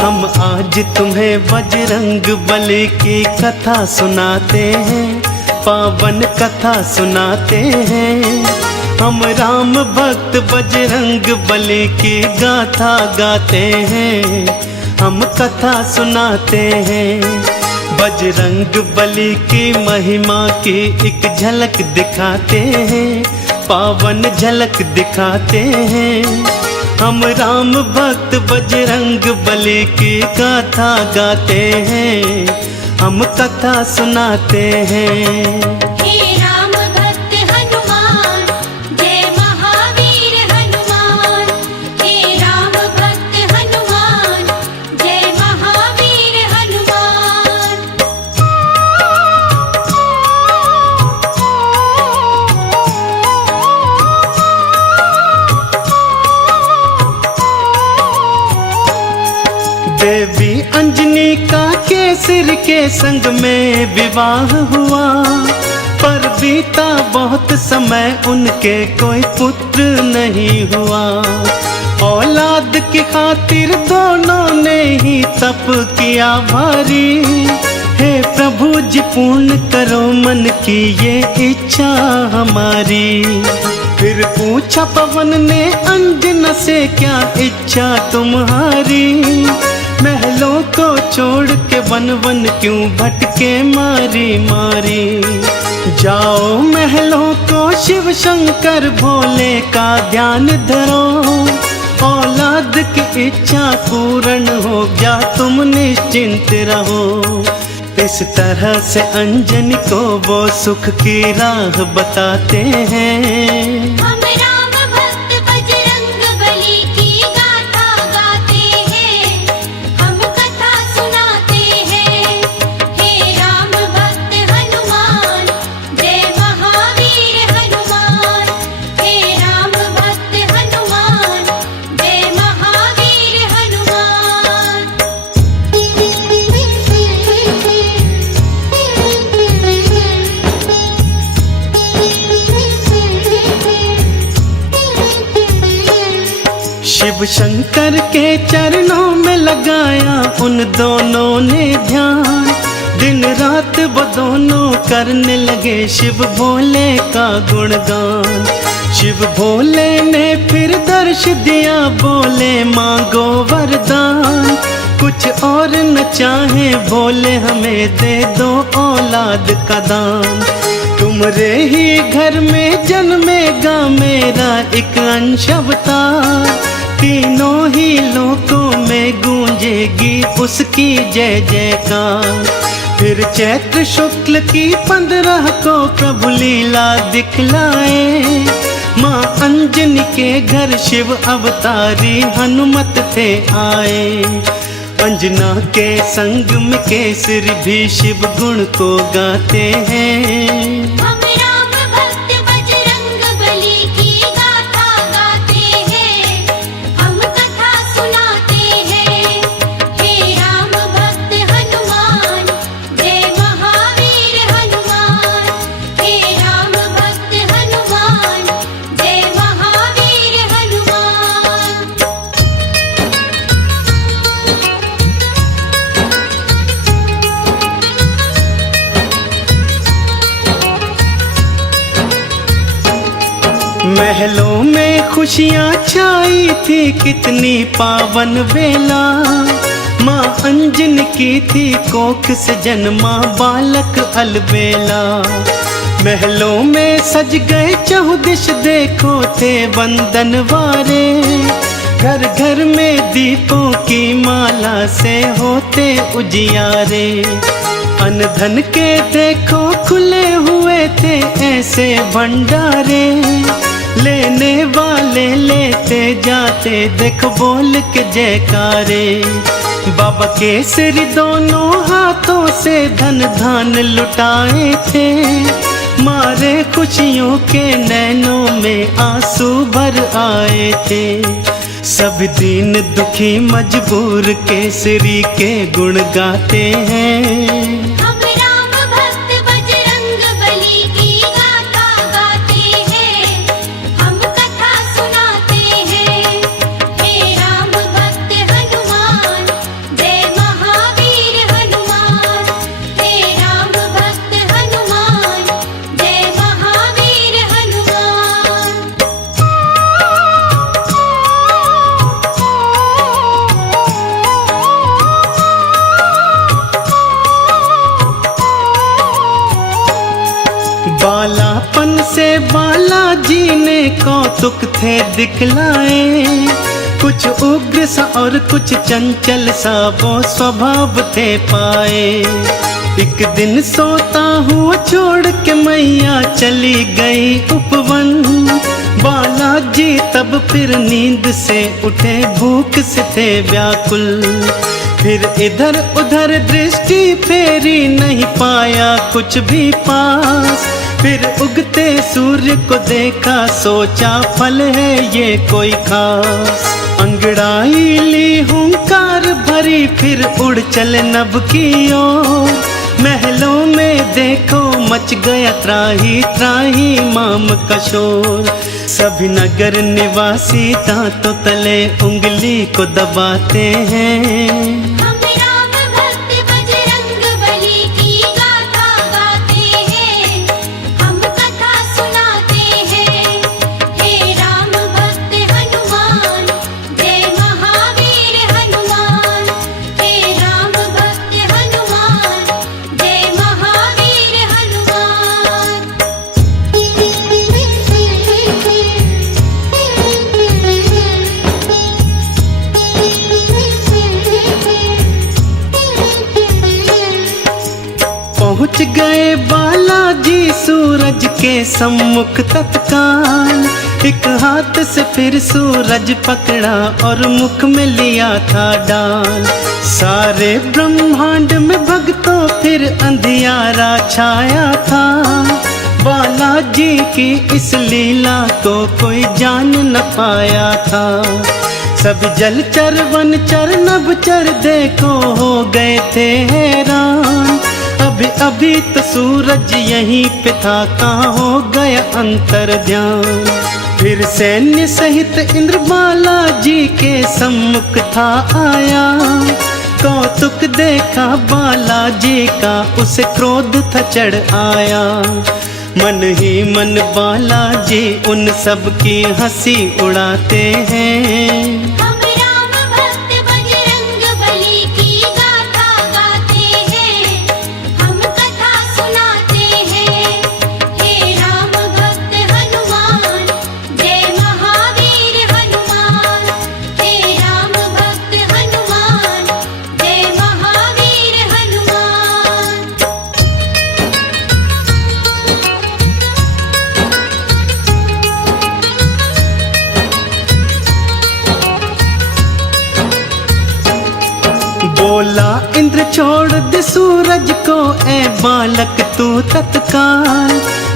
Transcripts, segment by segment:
हम आज तुम्हें बजरंग बली की कथा सुनाते हैं, पावन कथा सुनाते हैं। हम राम भक्त बजरंग बली की गाथा गाते हैं, हम कथा सुनाते हैं। बजरंग बली की महिमा की एक झलक दिखाते हैं, पावन झलक दिखाते हैं। हम राम भक्त बजरंग बली की गाथा गाते हैं, हम कथा सुनाते हैं। हे राम भक्त हनुमान, जय महावीर हनुमान। हे राम भक्त हनुमान, जय महावीर हनुमान। देवी अंजनी का केसर के संग में विवाह हुआ, पर बीता बहुत समय उनके कोई पुत्र नहीं हुआ। औलाद की खातिर दोनों ने ही तप किया भारी। हे प्रभु जी पूर्ण करो मन की ये इच्छा हमारी। फिर पूछा पवन ने अंजना से, क्या इच्छा तुम्हारी? महलों को छोड़ के वन वन क्यों भटके मारी मारी। जाओ महलों को शिव शंकर भोले का ध्यान धरो, औलाद की इच्छा पूर्ण हो गया तुम निश्चिंत रहो। इस तरह से अंजनी को वो सुख की राह बताते हैं। हम राम भक्त बजरंग बली की गाथा गाते हैं, हम कथा सुनाते हैं। हे राम भक्त हनुमान, जय महावीर हनुमान। हे राम भक्त हनुमान, जय महावीर हनुमान। शिव शंकर के चरणों में लगाया उन दोनों ने ध्यान। दिन रात वो दोनों करने लगे शिव भोले का गुणगान। शिव भोले ने फिर दर्श दिया, बोले मांगो वरदान। कुछ और न चाहे भोले हमें दे दो औलाद का दान। तुम्हारे ही घर में जन्मेगा मेरा एक अंश अवतार। तीनों ही लोकों में गूंजेगी उसकी जय जयकार। फिर चैत्र शुक्ल की 15 को प्रभु लीला दिखलाए। माँ अंजनी के घर शिव अवतारी हनुमत थे आए। अंजना के संग में केसरी भी शिव गुण को गाते हैं। हम राम भक्त बजरंग बली की गाथा गाते हैं, हम कथा सुनाते हैं। हे राम भक्त हनुमान, जय महावीर हनुमान। हे राम भक्त हनुमान, जय महावीर हनुमान। महलों में खुशियाँ छाई थी कितनी पावन बेला। माँ अंजनी की थी कोख से जन्मा बालक अलबेला। महलों में सज गए चहुदिश देखो थे बंदन वारे। घर घर में दीपों की माला से होते उजियारे। अन्न धन के देखो खुले हुए थे ऐसे भंडारे। लेने वाले लेते जाते देख बोल के जयकारे। बाबा केसरी दोनों हाथों से धन धान लुटाए थे। मारे खुशियों के नैनों में आंसू भर आए थे। सब दीन दुखी मजबूर केसरी के गुण गाते हैं। हम राम भक्त बजरंग बली की गाथा गाते हैं, हम कथा सुनाते हैं। हे राम भक्त हनुमान, बचपन से बालाजी ने कौतुक थे दिखलाए, कुछ उग्र सा और कुछ चंचल सा वो स्वभाव थे पाए। एक दिन सोता हुआ छोड़ के मैया चली गई उपवन, बालाजी तब फिर नींद से उठे, भूख से थे व्याकुल। फिर इधर उधर दृष्टि फेरी, नहीं पाया कुछ भी पास। फिर उगते सूर्य को देखा, सोचा फल है ये कोई खास। अंगड़ाई ली हुंकार भरी, फिर उड़ चले नभ की ओर। महलों में देखो मच गया त्राही त्राही माम का शोर। सभी नगर निवासी दांतों तले उंगली को दबाते हैं। हम राम भक्त बजरंग बली की गाथा गाते हैं, हम कथा सुनाते हैं। हे राम भक्त हनुमान, जय महावीर हनुमान। हे राम भक्त हनुमान, जय महावीर हनुमान। पहुँच गए बालाजी सूरज के सम्मुख तत्काल। एक हाथ से फिर सूरज पकड़ा और मुख में लिया था डाल। सारे ब्रह्मांड में भक्तों फिर अंधियारा छाया था। बालाजी की इस लीला को कोई जान न पाया था। सब जलचर वनचर नभचर देखो हो गए थे हैरान। अभी अभी तो सूरज यहीं पे था, कहाँ हो गया अंतर ध्यान। फिर सैन्य सहित इंद्र बालाजी के सम्मुख था आया। कौतुक देखा बालाजी का, उसे क्रोध था चढ़ आया। मन ही मन बालाजी उन सब की हंसी उड़ाते हैं। हम राम भक्त बजरंग बली की गाथा गाते हैं, हम कथा सुनाते हैं। हे राम भक्त हनुमान, जय महावीर हनुमान। हे राम भक्त हनुमान, जय महावीर हनुमान। बोला इंद्र छोड़ दे सूरज को, ए बालक तू तत्काल।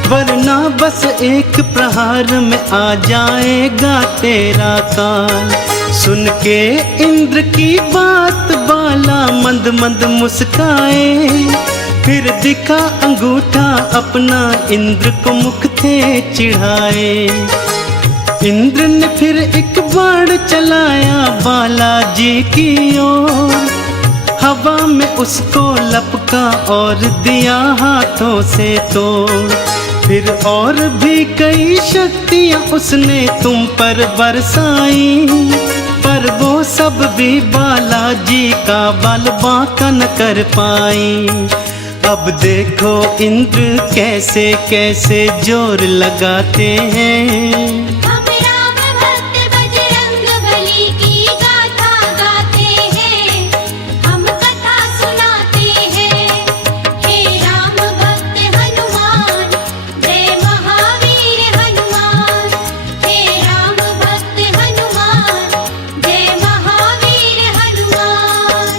वरना बस एक प्रहार में आ जाएगा तेरा काल। सुन के इंद्र की बात बाला मंद मंद मुस्काए। फिर दिखा अंगूठा अपना, इंद्र को मुख थे चिढ़ाए। इंद्र ने फिर एक बाण चलाया बालाजी की ओर। हवा में उसको लपका और दिया हाथों से तोड़। फिर और भी कई शक्तियां उसने तुम पर बरसाई, पर वो सब भी बालाजी का बल बांका न कर पाई। अब देखो इंद्र कैसे कैसे जोर लगाते हैं। हम राम भक्त बजरंग बली की गाथा गाते हैं, हम कथा सुनाते हैं। हे राम भक्त हनुमान, जय महावीर हनुमान। हे राम भक्त हनुमान, जय महावीर हनुमान।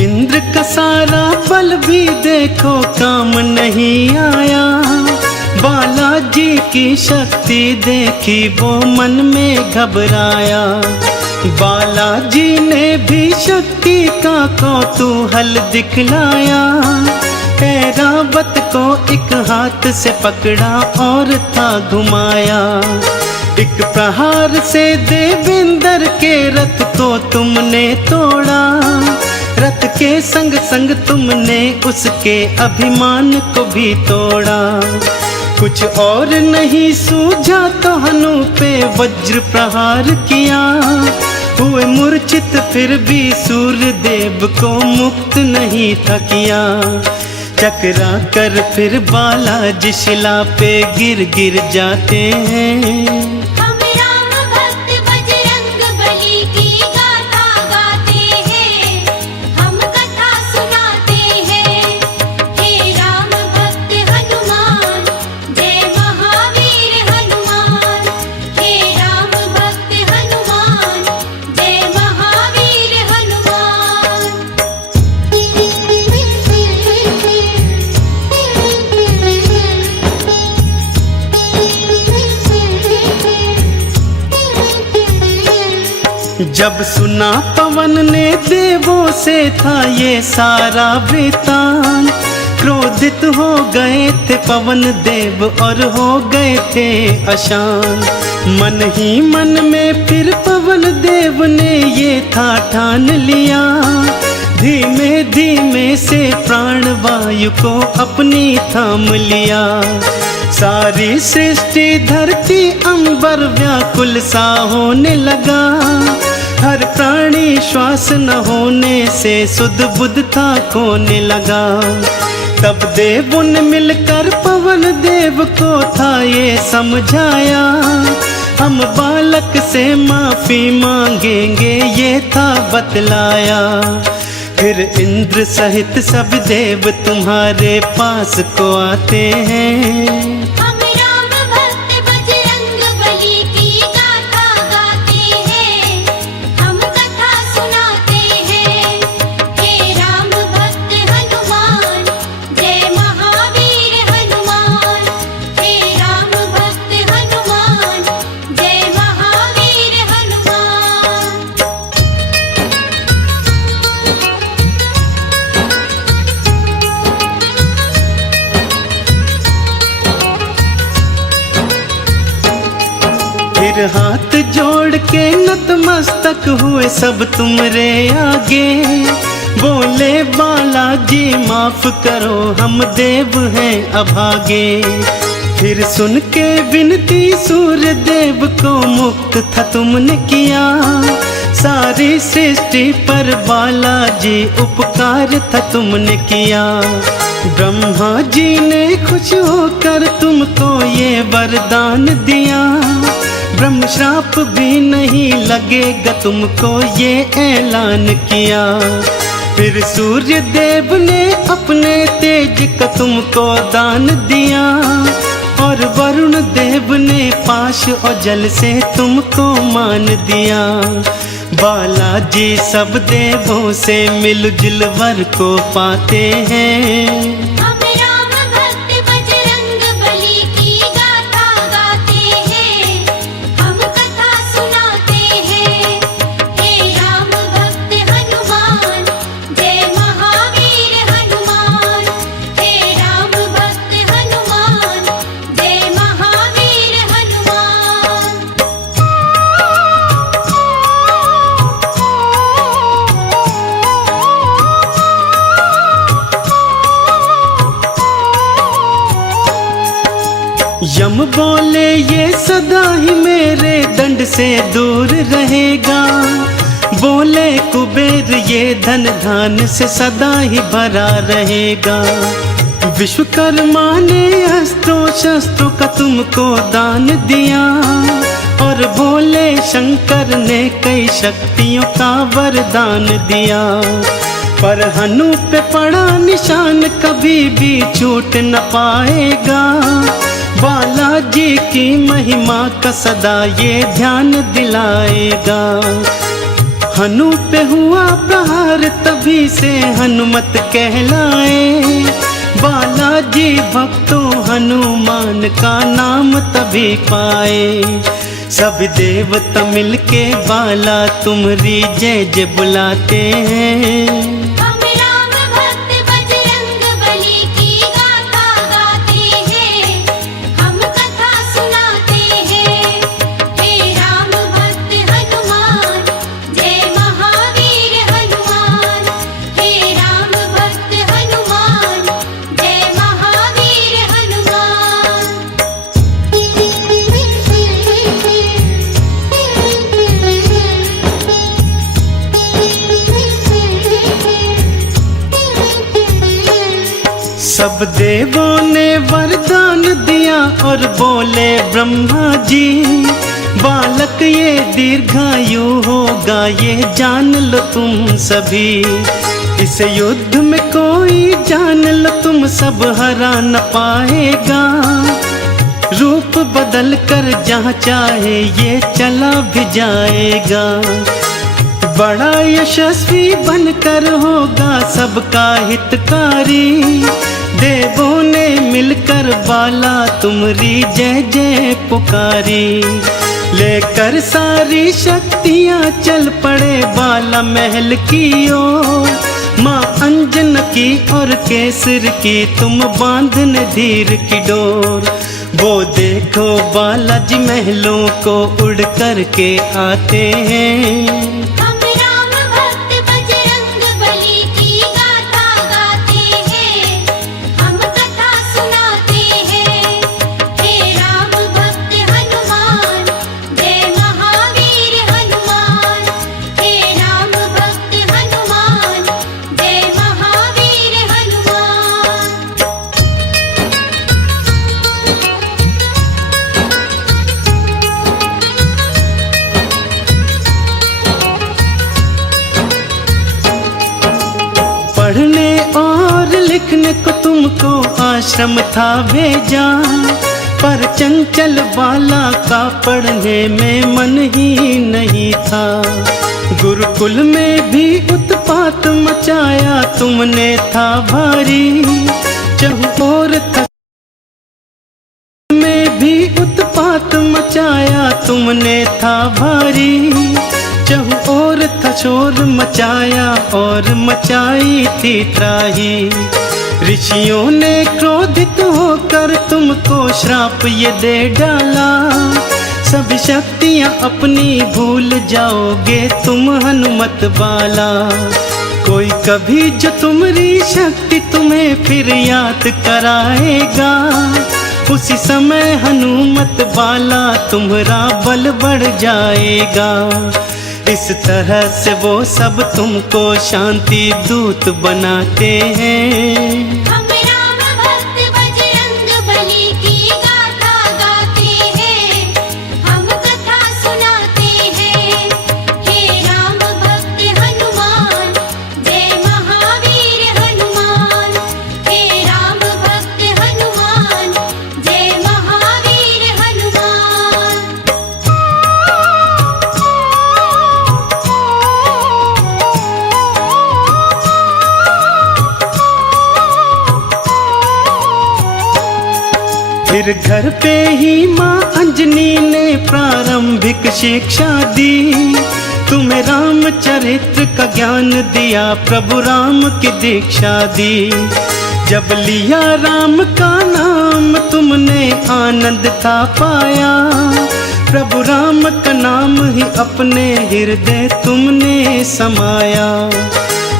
इंद्र का सारा बल भी देखो काम नहीं आया। बालाजी की शक्ति देखी वो मन में घबराया। बालाजी ने भी शक्ति का कौतूहल दिखलाया। ऐरावत को एक हाथ से पकड़ा और था घुमाया। एक प्रहार से देवेंद्र के रथ को तुमने तोड़ा। रथ के संग संग तुमने उसके अभिमान को भी तोड़ा। कुछ और नहीं सूझा तो हनु पे वज्र प्रहार किया, हुए मूर्छित फिर भी सूर्य देव को मुक्त नहीं था किया। चकरा कर फिर बालाजी शिला पे गिर गिर जाते हैं। हम राम भक्त बजरंग बली की गाथा गाते हैं, हम कथा सुनाते हैं। हे राम भक्त हनुमान, जय महावीर हनुमान। हे राम भक्त हनुमान, जय महावीर हनुमान। जब सुना पवन ने देवों से था ये सारा वृतांत, क्रोधित हो गए थे पवन देव और हो गए थे अशांत। मन ही मन में फिर पवन देव ने ये था ठान लिया, धीमे धीमे से प्राण वायु को अपनी थाम लिया। सारी सृष्टि धरती अंबर व्याकुल सा होने लगा, हर प्राणी श्वास न होने से सुध बुध था खोने लगा। तब देवों ने मिलकर पवन देव को था ये समझाया, हम बालक से माफी मांगेंगे ये था बतलाया। फिर इंद्र सहित सब देव तुम्हारे पास को आते हैं। हम राम भक्त बजरंग बली की गाथा गाते हैं, हम कथा सुनाते हैं। हे राम भक्त हनुमान, जय महावीर हनुमान। हे राम भक्त हनुमान, जय महावीर हनुमान। फिर हाथ जोड़ के नतमस्तक हुए सब तुमरे आगे, बोले बालाजी माफ करो हम देव हैं अभागे। फिर सुन के विनती सूर्य देव को मुक्त था तुमने किया, सारी सृष्टि पर बालाजी उपकार था तुमने किया। ब्रह्मा जी ने खुश होकर तुमको ये वरदान दिया, ब्रह्म श्राप भी नहीं लगेगा तुमको ये ऐलान किया। फिर सूर्य देव ने अपने तेज का तुमको दान दिया, और वरुण देव ने पाश और जल से तुमको मान दिया। बालाजी सब देवों से मिलजुल वर को पाते हैं। हम राम भक्त बजरंग बली की गाथा गाते हैं, हम कथा सुनाते हैं। हे राम भक्त हनुमान, जय महावीर हनुमान। हे राम भक्त हनुमान, जय महावीर हनुमान। यम बोले ये सदा ही मेरे दंड से दूर रहेगा, बोले कुबेर ये धन धान से सदा ही भरा रहेगा। विश्वकर्मा ने अस्त्रों शस्त्रों का तुमको दान दिया, और बोले शंकर ने कई शक्तियों का वरदान दिया। पर हनु पे पड़ा निशान कभी भी छूट न पाएगा, बालाजी की महिमा का सदा ये ध्यान दिलाएगा। हनु पे हुआ प्रहार तभी से हनुमत कहलाए, बालाजी भक्तों हनुमान का नाम तभी पाए। सब देवता मिलके बाला तुम्हारी जय जय बुलाते हैं। हम राम भक्त बजरंग बली की गाथा गाते हैं, हम कथा सुनाते हैं। हे राम भक्त हनुमान, जय महावीर हनुमान। हे राम भक्त हनुमान, जय महावीर हनुमान। सब देवों ने वरदान दिया और बोले ब्रह्मा जी, बालक ये दीर्घायु होगा, ये जान लो तुम सभी। इस युद्ध में कोई जान लो तुम सब हरा न पाएगा। रूप बदल कर जहाँ चाहे ये चला भी जाएगा। बड़ा यशस्वी बनकर होगा सबका हितकारी। देवों ने मिलकर बाला तुम्हारी जय जय पुकारी। लेकर सारी शक्तियाँ चल पड़े बाला महल की ओर। माँ अंजन की और केसर की तुम बांधने धीर की डोर। वो देखो बालाजी महलों को उड़ कर के आते हैं। हम राम भक्त बजरंग बली की गाथा गाते हैं, हम कथा सुनाते हैं। हे राम भक्त हनुमान, जय महावीर हनुमान। हे राम भक्त हनुमान, जय महावीर हनुमान। पढ़ने और लिखने को तुमको आश्रम था भेजा, पर चंचल बाला का पढ़ने में मन ही नहीं था। गुरुकुल में भी उत्पात मचाया तुमने था भारी। चहुओर में भी उत्पात मचाया तुमने था भारी। चहुओर था शोर मचाया और मचाई थी त्राही। ऋषियों ने क्रोधित होकर तुमको श्राप ये दे डाला। सब शक्तियाँ अपनी भूल जाओगे तुम हनुमत बाला। कोई कभी जो तुम्हारी शक्ति तुम्हें फिर याद कराएगा, उसी समय हनुमत बाला तुम्हारा बल बढ़ जाएगा। इस तरह से वो सब तुमको शांति दूत बनाते हैं। हम राम भक्त बजरंग बली की गाथा गाते हैं, हम कथा सुनाते हैं। हे राम भक्त हनुमान, जय महावीर हनुमान। हे राम भक्त हनुमान, जय महावीर हनुमान। फिर घर पे ही माँ अंजनी ने प्रारंभिक शिक्षा दी। तुम्हें रामचरित्र का ज्ञान दिया, प्रभु राम की दीक्षा दी। जब लिया राम का नाम तुमने आनंद था पाया। प्रभु राम का नाम ही अपने हृदय तुमने समाया।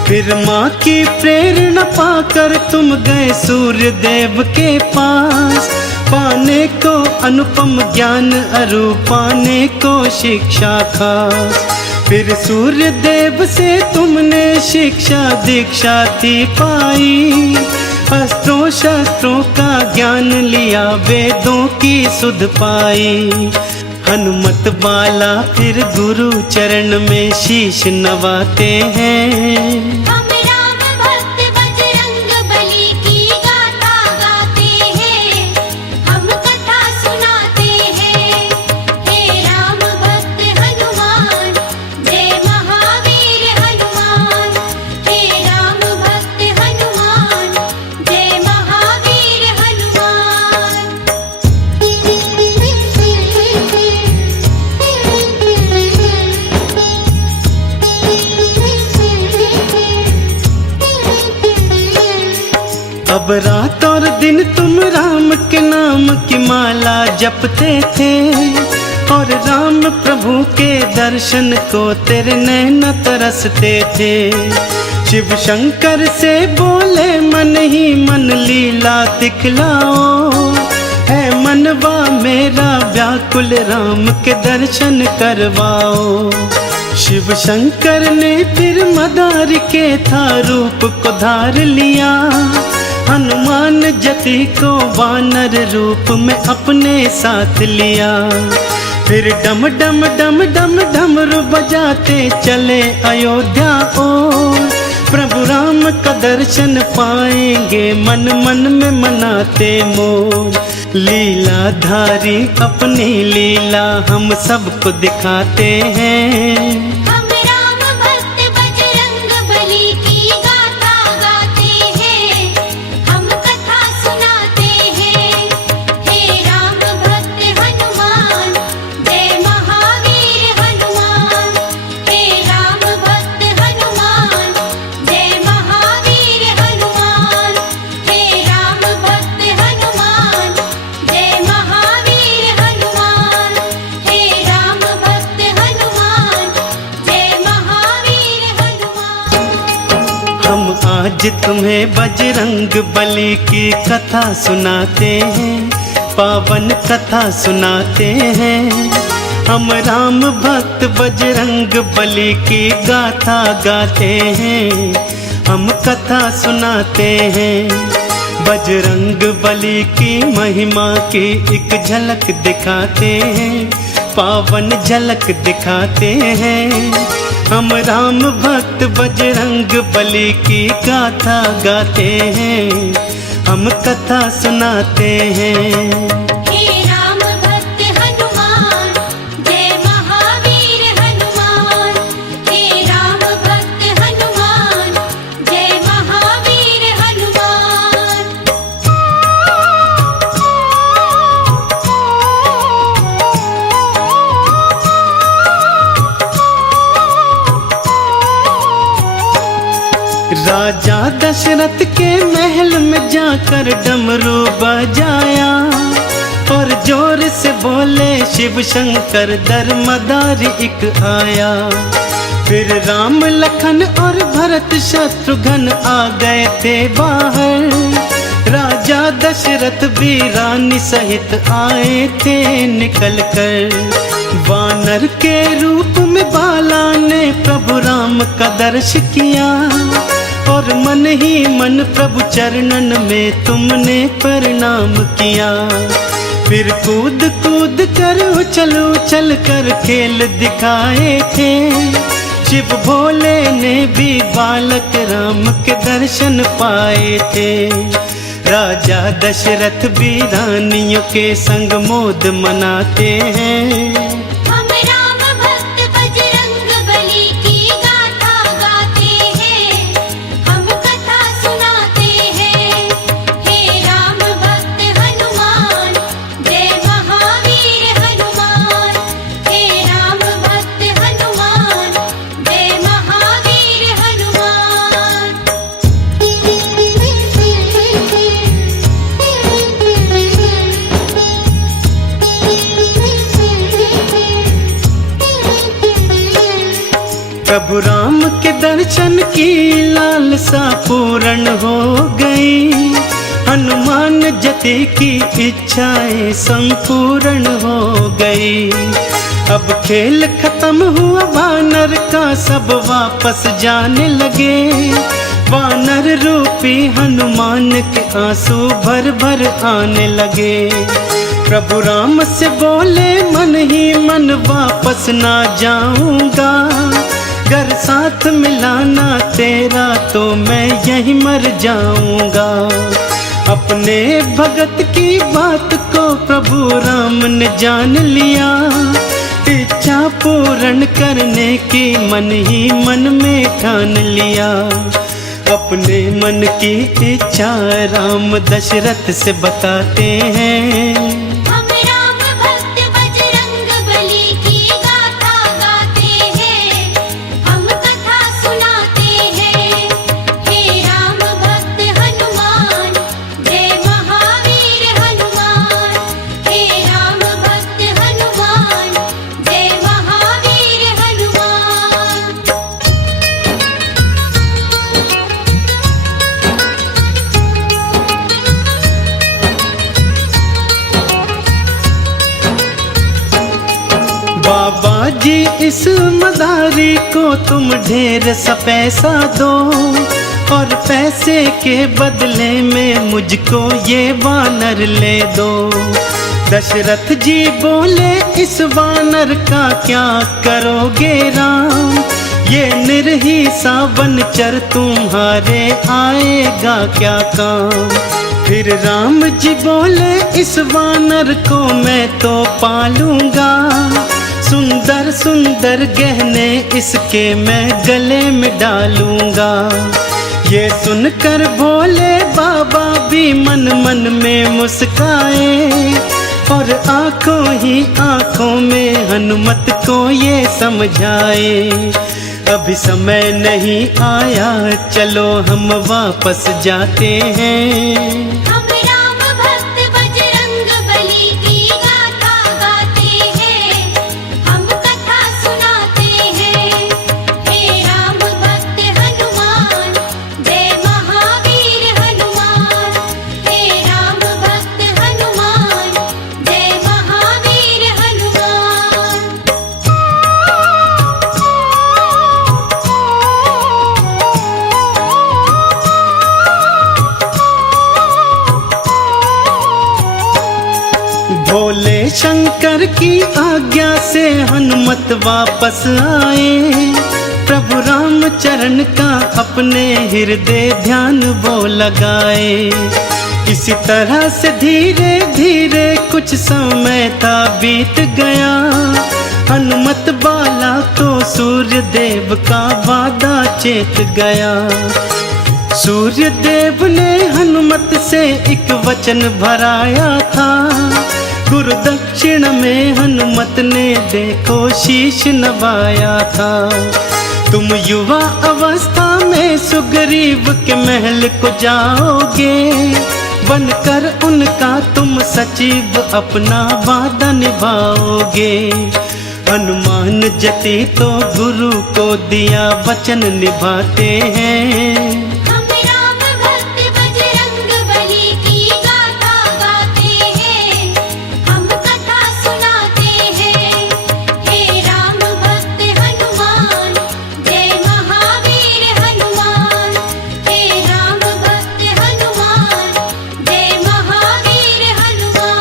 फिर माँ की प्रेरणा पाकर तुम गए सूर्य देव के पास। पाने को अनुपम ज्ञान अरु पाने को शिक्षा खास। फिर सूर्य देव से तुमने शिक्षा दीक्षा थी पाई। अस्त्रों शस्त्रों का ज्ञान लिया, वेदों की सुध पाई। हनुमत बाला फिर गुरु चरण में शीश नवाते हैं। हम राम भक्त बजरंग बली की गाथा गाते हैं, हम कथा सुनाते हैं। हे राम भक्त हनुमान, जय महावीर हनुमान। हे राम भक्त हनुमान, जय महावीर हनुमान। अब रात और दिन तुम राम के नाम की माला जपते थे। और राम प्रभु के दर्शन को तेरे नैन तरसते थे। शिव शंकर से बोले मन ही मन लीला दिखलाओ। है मनवा मेरा व्याकुल राम के दर्शन करवाओ। शिव शंकर ने फिर मदार के था रूप को धार लिया। हनुमान जति को वानर रूप में अपने साथ लिया। फिर डम डम डम डम डमरू बजाते चले अयोध्या ओर। प्रभु राम का दर्शन पाएंगे मन मन में मनाते मोर। लीलाधारी अपनी लीला हम सबको दिखाते हैं। हम राम भक्त बजरंग बली की गाथा गाते हैं, हम कथा सुनाते हैं। हे राम भक्त हनुमान, जय महावीर हनुमान। हे राम भक्त हनुमान, जय महावीर हनुमान। हे राम भक्त हनुमान, जय महावीर हनुमान। हे राम भक्त हनुमान, जय महावीर हनुमान। हम आज तुम्हें बजरंग बली की कथा सुनाते हैं, पावन कथा सुनाते हैं। हम राम भक्त बजरंग बली की गाथा गाते हैं, हम कथा सुनाते हैं। बजरंग बली की महिमा की एक झलक दिखाते हैं, पावन झलक दिखाते हैं। हम राम भक्त बजरंग बली की गाथा गाते हैं, हम कथा सुनाते हैं। हे राम भक्त हनुमान, जय महावीर हनुमान। हे राम भक्त हनुमान, जय महावीर हनुमान। राजा दशरथ के महल में जाकर डमरू बजाया और जोर से बोले शिव शंकर दरमदार एक आया। फिर राम लखन और भरत शत्रुघ्न आ गए थे बाहर। राजा दशरथ भी रानी सहित आए थे निकल कर। वानर के रूप में बाला ने प्रभु राम का दर्श किया और मन ही मन प्रभु चरणन में तुमने प्रणाम किया। फिर कूद कूद कर उछल उछल कर खेल दिखाए थे। शिव भोले ने भी बालक राम के दर्शन पाए थे। राजा दशरथ भी रानियों के संग मोद मनाते हैं। हम राम भक्त बजरंग बली की गाथा गाते हैं, हम कथा सुनाते हैं। हे राम भक्त हनुमान, जय महावीर हनुमान। हे राम भक्त हनुमान, जय महावीर हनुमान। प्रभु राम के दर्शन की लालसा पूर्ण हो गई। हनुमान जति की इच्छाएं संपूर्ण हो गई। अब खेल खत्म हुआ वानर का, सब वापस जाने लगे। वानर रूपी हनुमान के आंसू भर भर आने लगे। प्रभु राम से बोले मन ही मन वापस ना जाऊंगा। घर साथ मिलाना तेरा तो मैं यहीं मर जाऊंगा। अपने भगत की बात को प्रभु राम ने जान लिया। इच्छा पूर्ण करने की मन ही मन में ठान लिया। अपने मन की इच्छा राम दशरथ से बताते हैं। हम राम भक्त बजरंग बली की गाथा गाते हैं, हम कथा सुनाते हैं। हे राम भक्त हनुमान, जय महावीर हनुमान। हे राम भक्त हनुमान, जय महावीर हनुमान। बाबा जी इस मदारी को तुम ढेर सा पैसा दो। और पैसे के बदले में मुझको ये वानर ले दो। दशरथ जी बोले इस वानर का क्या करोगे राम, ये निर्ही सा बनचर तुम्हारे आएगा क्या काम। फिर राम जी बोले इस वानर को मैं तो पालूंगा, सुंदर सुंदर गहने इसके मैं गले में डालूंगा। ये सुनकर भोले बाबा भी मन मन में मुस्काए, और आंखों ही आंखों में हनुमत को ये समझाए। अभी समय नहीं आया, चलो हम वापस जाते हैं। हम राम भक्त बजरंग बली की गाथा गाते हैं, हम कथा सुनाते हैं। हे राम भक्त हनुमान, जय महावीर हनुमान। हे राम भक्त हनुमान, जय महावीर हनुमान। भोले शंकर की आज्ञा से हनुमत वापस आए, प्रभु राम चरण का अपने हृदय ध्यान वो लगाए। इसी तरह से धीरे धीरे कुछ समय था बीत गया, हनुमत बाला को सूर्य देव का वादा चेत गया। सूर्य देव ने हनुमत से एक वचन भराया था, गुरु दक्षिण में हनुमत ने देखो शीश नवाया था। तुम युवा अवस्था में सुग्रीव के महल को जाओगे, बनकर उनका तुम सचिव अपना वादा निभाओगे। हनुमान जति तो गुरु को दिया वचन निभाते हैं। हम राम भक्त बजरंग बली की गाथा गाते हैं, हम कथा सुनाते हैं। हे राम भक्त हनुमान, जय महावीर हनुमान। हे राम भक्त हनुमान, जय महावीर हनुमान।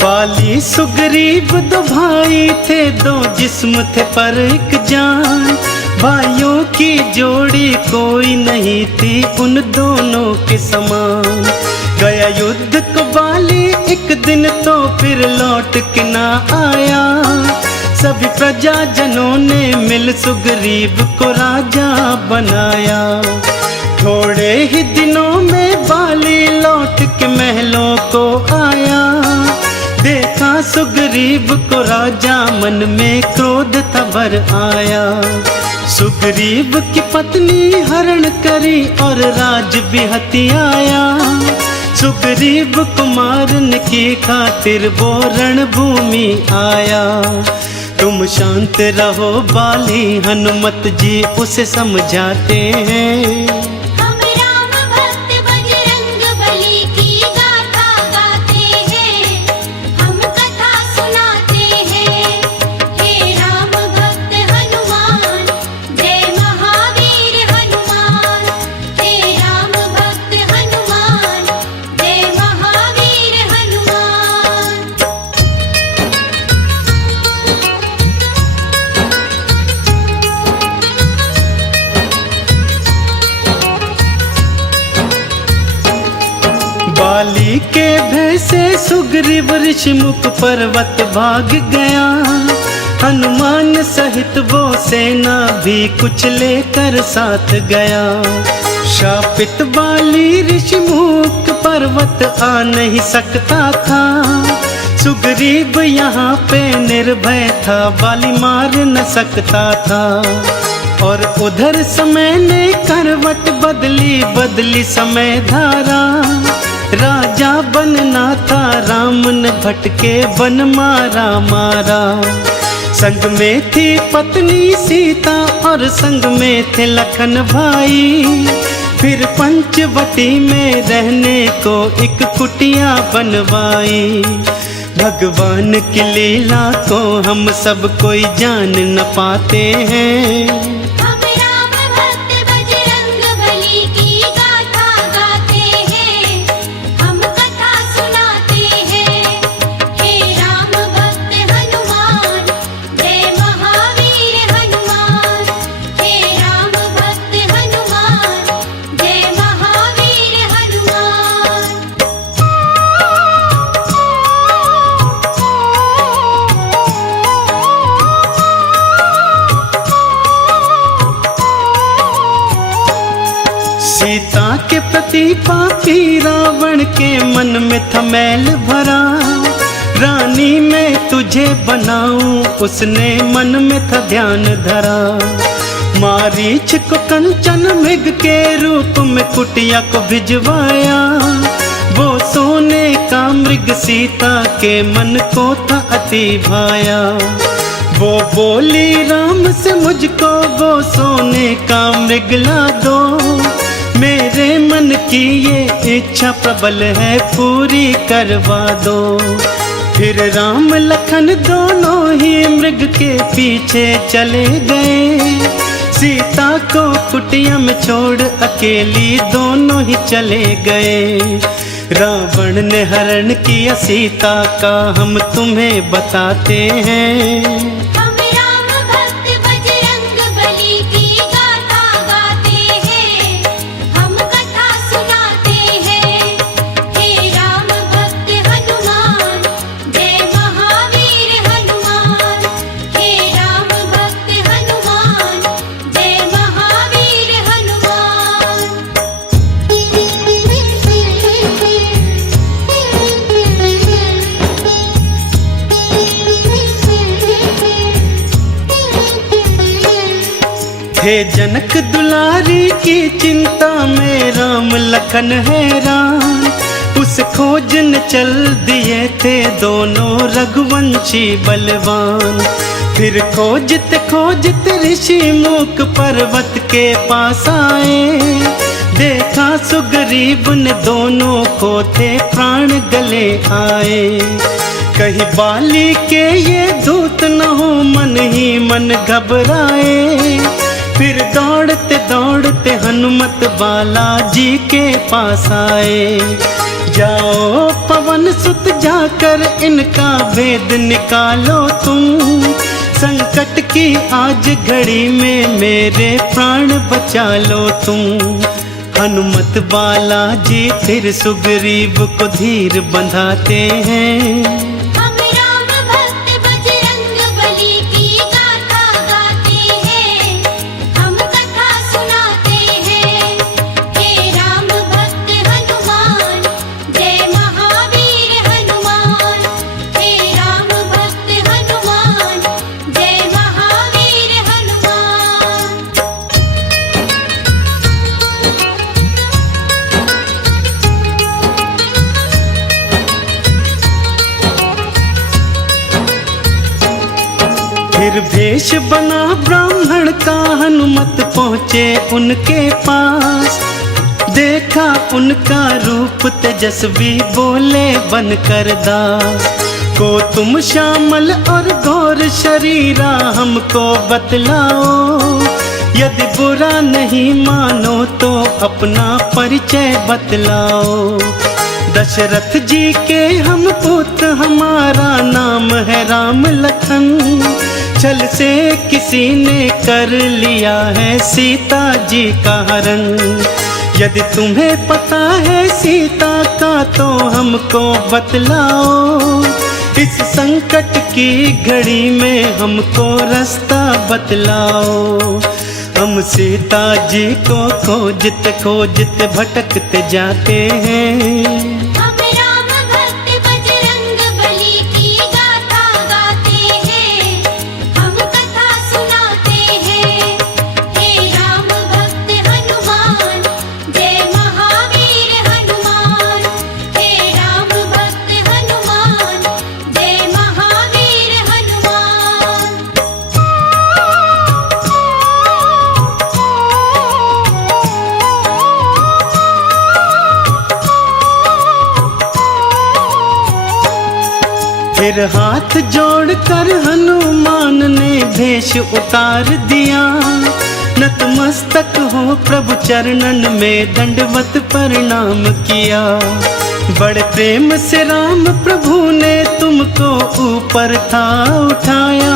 बाली सुग्रीव दो भाई थे, दो जिस्म थे पर एक जान। भाइयों की जोड़ी कोई नहीं थी उन दोनों के समान। गया युद्ध को बाली एक दिन तो फिर लौट के ना आया, सभी प्रजाजनों ने मिल सुग्रीव को राजा बनाया। थोड़े ही दिनों में बाली लौट के महलों को आया, देखा सुग्रीव को राजा मन में क्रोध था भर आया। सुग्रीव की पत्नी हरण करी और राज भी हथियाया, सुग्रीव को मारने की खातिर वो रणभूमि आया। तुम शांत रहो बाली, हनुमत जी उसे समझाते हैं। हम राम भक्त बजरंग बली की गाथा गाते हैं, हम कथा सुनाते हैं। हे राम भक्त हनुमान, जय महावीर हनुमान। हे राम भक्त हनुमान, जय महावीर हनुमान। बाली के भय से सुग्रीव ऋषिमुख पर्वत भाग गया, हनुमान सहित वो सेना भी कुछ लेकर साथ गया। शापित बाली ऋषिमुख पर्वत आ नहीं सकता था, सुग्रीव यहाँ पे निर्भय था, बाली मार न सकता था। और उधर समय ने करवट बदली बदली समय धारा, राजा बनना था राम ने भटके वन मारा मारा। संग में थी पत्नी सीता और संग में थे लखन भाई, फिर पंचवटी में रहने को एक कुटिया बनवाई। भगवान की लीला को हम सब कोई जान न पाते हैं। हम राम भक्त बजरंग बली की गाथा गाते हैं, हम कथा सुनाते हैं। हे राम भक्त हनुमान, जय महावीर हनुमान। हे राम भक्त हनुमान, जय महावीर हनुमान। सीता के प्रति पापी रावण के मन में था मैल भरा। रानी मैं तुझे बनाऊं उसने मन में था ध्यान धरा। मारीच को कंचन मृग के रूप में कुटिया को भिजवाया। वो सोने का मृग सीता के मन को था अति भाया। वो बोली राम से मुझको वो सोने का मृग ला दो। मेरे मन की ये इच्छा प्रबल है पूरी करवा दो। फिर राम लखन दोनों ही मृग के पीछे चले गए। सीता को कुटिया में छोड़ अकेली दोनों ही चले गए। रावण ने हरण किया सीता का हम तुम्हें बताते हैं। हम राम भक्त बजरंग बली की गाथा गाते हैं, हम कथा सुनाते हैं। हे राम भक्त हनुमान, जय महावीर हनुमान। हे राम भक्त हनुमान, जय महावीर हनुमान। हे जनक दुलारी की चिंता में राम लखन हैरान। उस खोज न चल दिए थे दोनों रघुवंशी बलवान। फिर खोजते खोजते ऋषि मूक पर्वत के पास आए। देखा सुग्रीव ने दोनों को थे प्राण गले आए। कहीं बाली के ये दूत न हो मन ही मन घबराए। फिर दौड़ते दौड़ते हनुमत बालाजी के पास आए। जाओ पवन सुत जाकर इनका भेद निकालो तुम। संकट की आज घड़ी में मेरे प्राण बचा लो तुम। हनुमत बालाजी फिर सुग्रीव को धीर बंधाते हैं। हम राम भक्त बजरंग बली की गाथा गाते हैं, हम कथा सुनाते हैं। हे राम भक्त हनुमान, जय महावीर हनुमान। हे राम भक्त हनुमान, जय महावीर हनुमान। फिर भेष बना ब्राह्मण का हनुमत पहुँचे उनके पास। देखा उनका रूप तेजस्वी बोले बनकर दास। को तुम श्यामल और गौर शरीरा हमको बतलाओ। यदि बुरा नहीं मानो तो अपना परिचय बतलाओ। दशरथ जी के हम पुत्र हमारा नाम है राम लखन। छल से किसी ने कर लिया है सीता जी का हरण। यदि तुम्हें पता है सीता का तो हमको बतलाओ। इस संकट की घड़ी में हमको रास्ता बतलाओ। हम सीता जी को खोजते खोजते भटकते जाते हैं। हम राम भक्त बजरंग बली की गाथा गाते हैं, हम कथा सुनाते हैं। हे राम भक्त हनुमान, जय महावीर हनुमान। हे राम भक्त हनुमान, जय महावीर हनुमान। फिर हाथ जोड़कर हनुमान ने भेष उतार दिया। नतमस्तक हो प्रभु चरणन में दंडवत प्रणाम किया। बड़े प्रेम से राम प्रभु ने तुमको ऊपर था उठाया।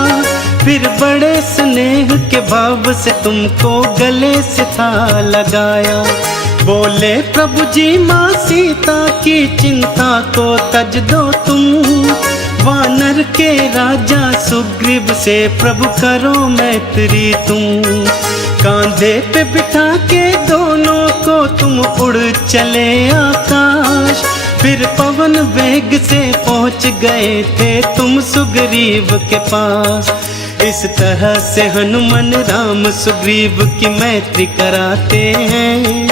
फिर बड़े स्नेह के भाव से तुमको गले से था लगाया। बोले प्रभु जी माँ सीता की चिंता को तज दो तुम। वानर के राजा सुग्रीव से प्रभु करो मैत्री तुम। कांधे पे बिठा के दोनों को तुम उड़ चले आकाश। फिर पवन वेग से पहुंच गए थे तुम सुग्रीव के पास। इस तरह से हनुमान राम सुग्रीव की मैत्री कराते हैं।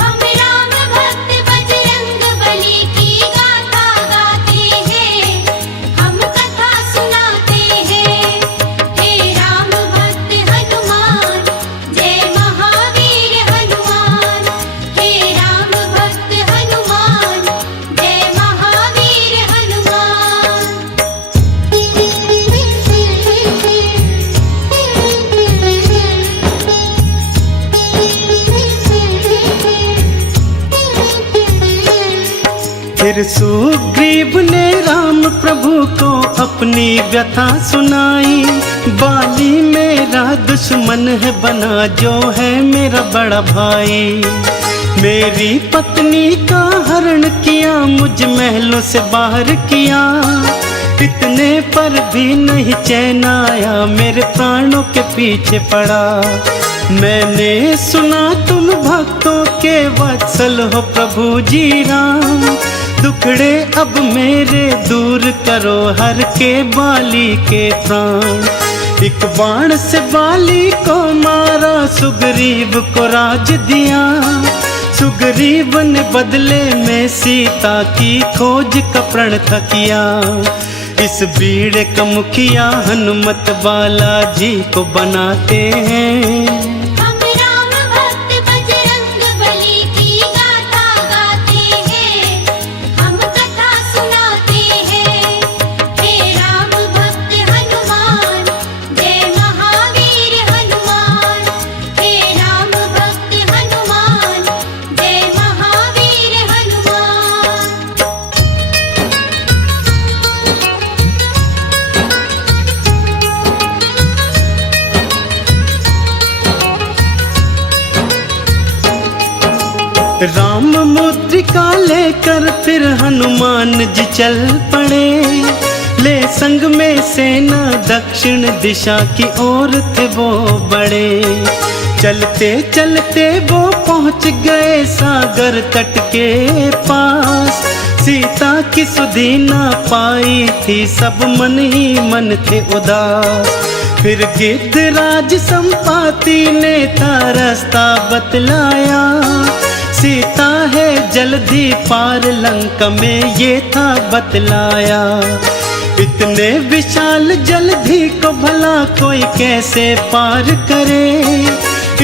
हम राम भक्त बजरंग बली की गाथा गाते हैं। हम कथा सुनाते हैं। हे राम भक्त हनुमान जय महावीर हनुमान। हे राम भक्त हनुमान जय महावीर हनुमान। फिर सुग्रीव ने राम प्रभु को अपनी व्यथा सुनाई। बाली मेरा दुश्मन है बना जो है मेरा बड़ा भाई। मेरी पत्नी का हरण किया मुझ महलों से बाहर किया। इतने पर भी नहीं चैन आया मेरे प्राणों के पीछे पड़ा। मैंने सुना तुम भक्तों के वत्सल हो प्रभु जी राम। दुखड़े अब मेरे दूर करो हर के बाली के प्राण। एक बाण से बाली को मारा सुग्रीव को राज दिया। सुग्रीव ने बदले में सीता की खोज का प्रण था किया। इस बीड़े का मुखिया हनुमत बाला जी को बनाते हैं। हम राम भक्त बजरंग बली की गाथा गाते हैं। हम कथा सुनाते हैं। हे राम भक्त हनुमान जय महावीर हनुमान। हे राम भक्त हनुमान जय महावीर हनुमान। राम मुद्रिका लेकर फिर हनुमान जी चल पड़े। ले संग में सेना दक्षिण दिशा की ओर थे वो बड़े। चलते चलते वो पहुंच गए सागर तट के पास। सीता की सुधि ना पाई थी सब मन ही मन थे उदास। फिर गिद्धराज संपाति ने था रास्ता बतलाया। सीता है जल्दी पार लंका में ये था बतलाया। इतने विशाल जलधि को भला कोई कैसे पार करे।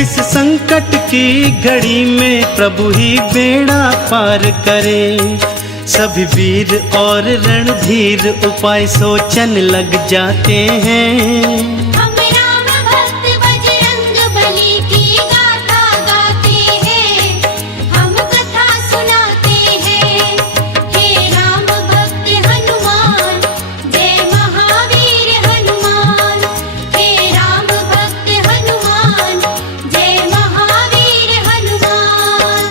इस संकट की घड़ी में प्रभु ही बेड़ा पार करे। सभी वीर और रणधीर उपाय सोचन लग जाते हैं। हम राम भक्त बजरंग बली की गाथा गाते हैं। हम कथा सुनाते हैं। हे राम भक्त हनुमान जय महावीर हनुमान। हे राम भक्त हनुमान जय महावीर हनुमान।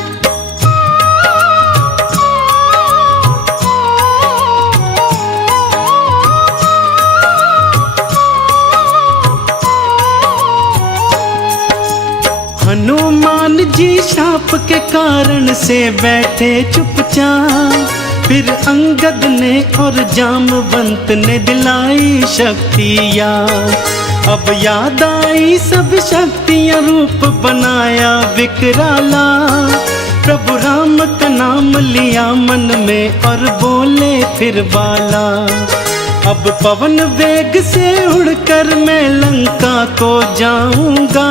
हनुमान जी शाप के कारण से बैठे चुपचाप। फिर अंगद ने और जामवंत ने दिलाई शक्तियाँ। अब याद आई सब शक्तियाँ रूप बनाया विकराला। प्रभु राम का नाम लिया मन में और बोले फिर बाला। अब पवन वेग से उड़कर मैं लंका को जाऊंगा।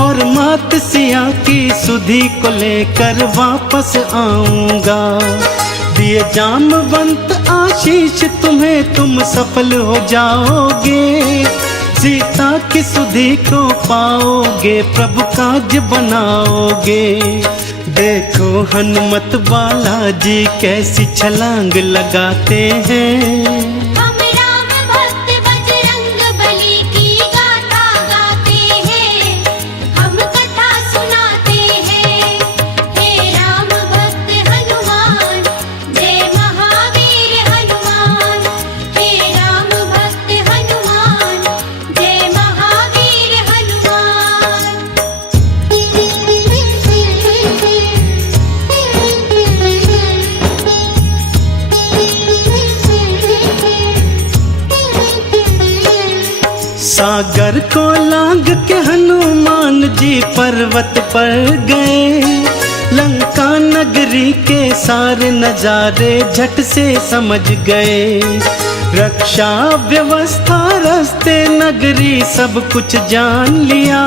और मात सिया की सुधि को लेकर वापस आऊंगा। दिए जामवंत आशीष तुम्हें, तुम सफल हो जाओगे। सीता की सुधि को पाओगे, प्रभु काज बनाओगे। देखो हनुमत बालाजी कैसी छलांग लगाते हैं। हम राम भक्त बजरंग बली की गाथा गाते हैं, हम कथा सुनाते हैं। हे राम भक्त हनुमान, जय महावीर हनुमान। हे राम भक्त हनुमान, जय महावीर हनुमान। सागर को लांग के हनुमान जी पर्वत पर गए। लंका नगरी के सारे नजारे झट से समझ गए। रक्षा व्यवस्था रास्ते नगरी सब कुछ जान लिया।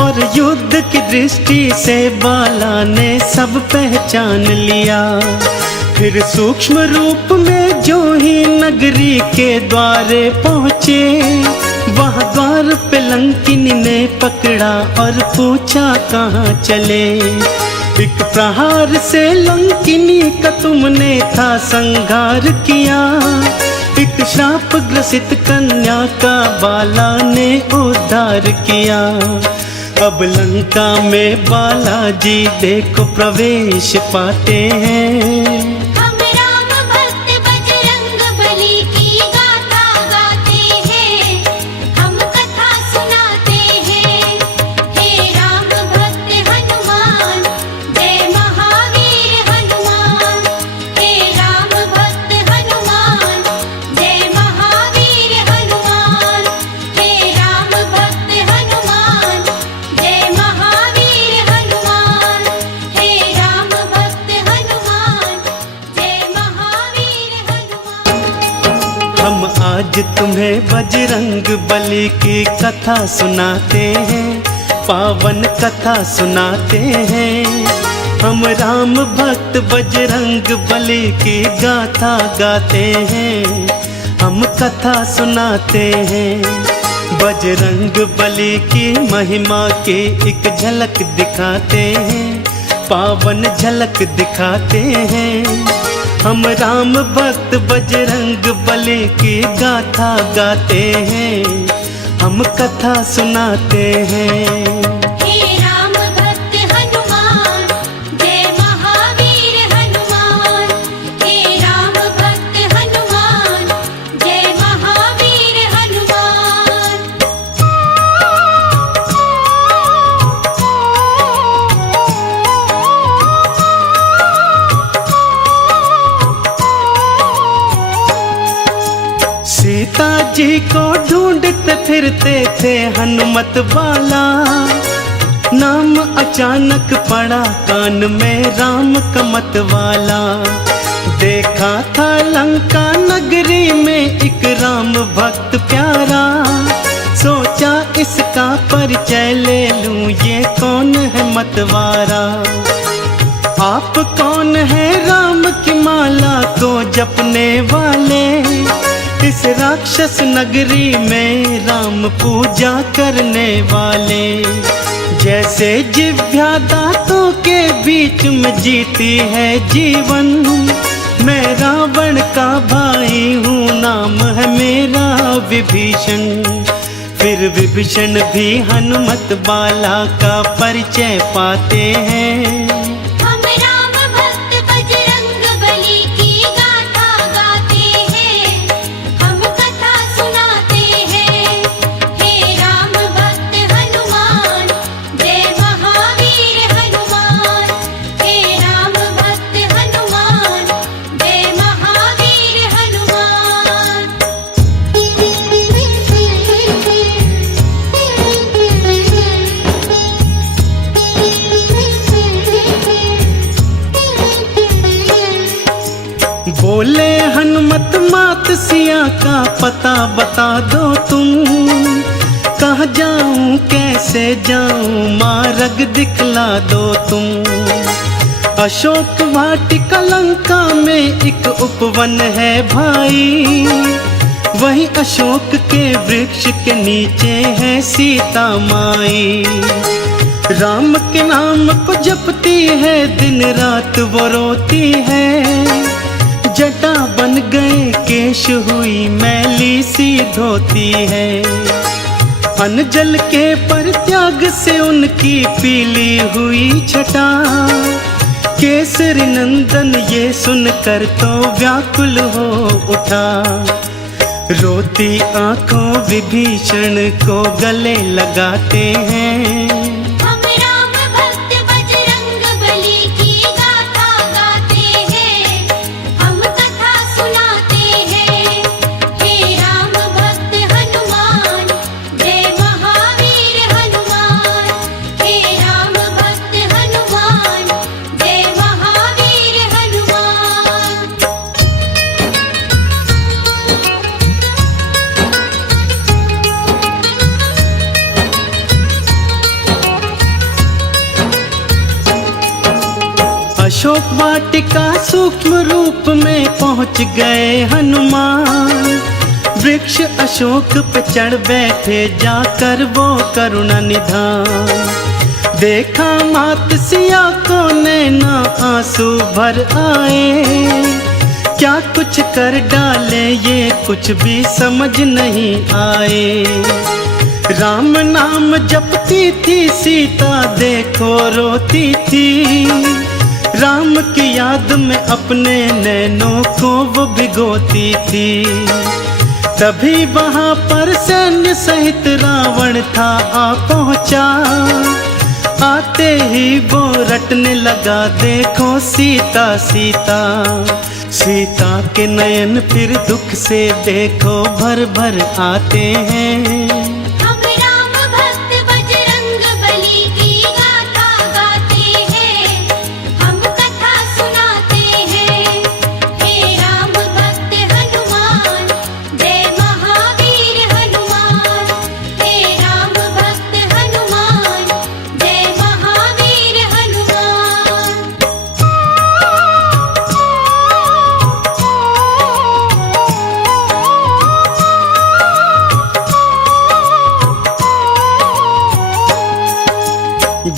और युद्ध की दृष्टि से बाला ने सब पहचान लिया। फिर सूक्ष्म रूप में जो ही नगरी के द्वारे पहुँचे, वहाँ द्वार पे लंकिनी ने पकड़ा और पूछा कहाँ चले। एक प्रहार से लंकिनी का तुमने था संहार किया। एक श्राप ग्रसित कन्या का बाला ने उद्धार किया। अब लंका में बालाजी देखो प्रवेश पाते हैं। हम राम भक्त बजरंग बली की गाथा गाते हैं, हम कथा सुनाते हैं। हे राम भक्त हनुमान, जय महावीर हनुमान। हे राम भक्त हनुमान, जय महावीर हनुमान। हे राम भक्त हनुमान, जय महावीर हनुमान। हे राम भक्त हनुमान, जय महावीर हनुमान। हम आज तुम्हें बजरंग बली की कथा सुनाते हैं, पावन कथा सुनाते हैं। हम राम भक्त बजरंग बली की गाथा गाते हैं, हम कथा सुनाते हैं। बजरंग बली की महिमा की एक झलक दिखाते हैं, पावन झलक दिखाते हैं। हम राम भक्त बजरंग बली की गाथा गाते हैं, हम कथा सुनाते हैं। हे राम भक्त हनुमान, जय महावीर हनुमान। हे राम भक्त हनुमान, जय महावीर हनुमान। सीता जी को ढूंढते फिरते थे हनुमत बाला। नाम अचानक पड़ा कान में राम का मत वाला। देखा था लंका नगरी में एक राम भक्त प्यारा। सोचा इसका परिचय ले लूं, ये कौन है मतवारा। आप कौन है राम की माला को जपने वाले। इस राक्षस नगरी में राम पूजा करने वाले। जैसे जिव्या दांतों के बीच में जीती है जीवन। मैं रावण का भाई हूँ, नाम है मेरा विभीषण। फिर विभीषण भी हनुमत बाला का परिचय पाते हैं। हम राम भक्त बजरंग बली की गाथा गाते हैं, हम कथा सुनाते हैं। हे राम भक्त हनुमान, जय महावीर हनुमान। हे राम भक्त हनुमान, जय महावीर हनुमान। बोले हनुमत मात सिया का पता बता दो तुम। कहाँ जाऊं कैसे जाऊं मार्ग दिखला दो तुम। अशोक वाटिका लंका में एक उपवन है भाई, वही अशोक के वृक्ष के नीचे है सीता माई। राम के नाम को जपती है, दिन रात वो रोती है। जटा बन गए केश हुई मैली सी धोती है। अनजल के परित्याग से उनकी पीली हुई छटा। केसरी नंदन ये सुनकर तो व्याकुल हो उठा। रोती आंखों विभीषण को गले लगाते हैं। हम राम भक्त बजरंग बली की गाथा गाते हैं, हम कथा सुनाते हैं। हे राम भक्त हनुमान, जय महावीर हनुमान। हे राम भक्त हनुमान, जय महावीर हनुमान। अशोक वाटिका सूक्ष्म रूप में पहुंच गए हनुमान। वृक्ष अशोक पे चढ़ बैठे, जाकर वो करुणा निधान। देखा मात सिया को नैना आंसू भर आए। क्या कुछ कर डाले ये कुछ भी समझ नहीं आए। राम नाम जपती थी सीता, देखो रोती थी। राम की याद में अपने नैनों को वो भिगोती थी। तभी वहां पर सैन्य सहित रावण था आ पहुंचा। आते ही वो रटने लगा, देखो सीता सीता। सीता के नयन फिर दुख से देखो भर भर आते हैं। हम राम भक्त बजरंग बली की गाथा गाते हैं, हम कथा सुनाते हैं। हे राम भक्त हनुमान, जय महावीर हनुमान। हे राम भक्त हनुमान, जय महावीर हनुमान।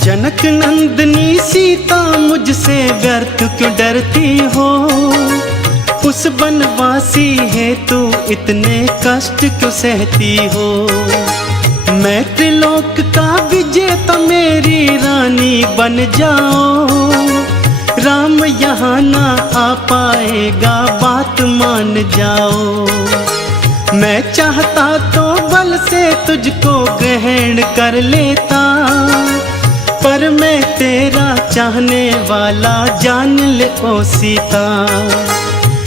जनक नंदनी सीता मुझसे व्यर्थ क्यों डरती हो। उस बनवासी है तू इतने कष्ट क्यों सहती हो। मैं त्रिलोक का विजेता, मेरी रानी बन जाओ। राम यहाँ ना आ पाएगा, बात मान जाओ। मैं चाहता तो बल से तुझको ग्रहण कर लेता, पर मैं तेरा चाहने वाला जान ले ओ सीता।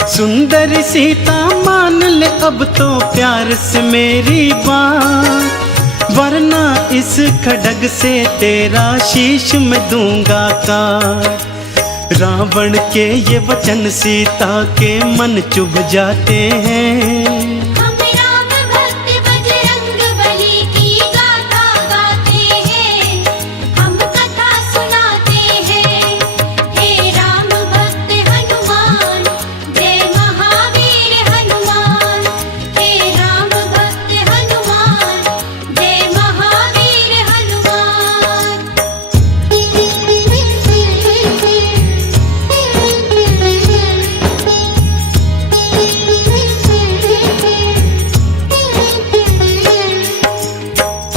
सुंदर सीता मान ले अब तो प्यार से मेरी बात, वरना इस खड्ग से तेरा शीश मैं दूंगा काट। रावण के ये वचन सीता के मन चुभ जाते हैं। हम राम भक्त बजरंग बली की गाथा गाते हैं, हम कथा सुनाते हैं। हे राम भक्त हनुमान, जय महावीर हनुमान। हे राम भक्त हनुमान, जय महावीर हनुमान।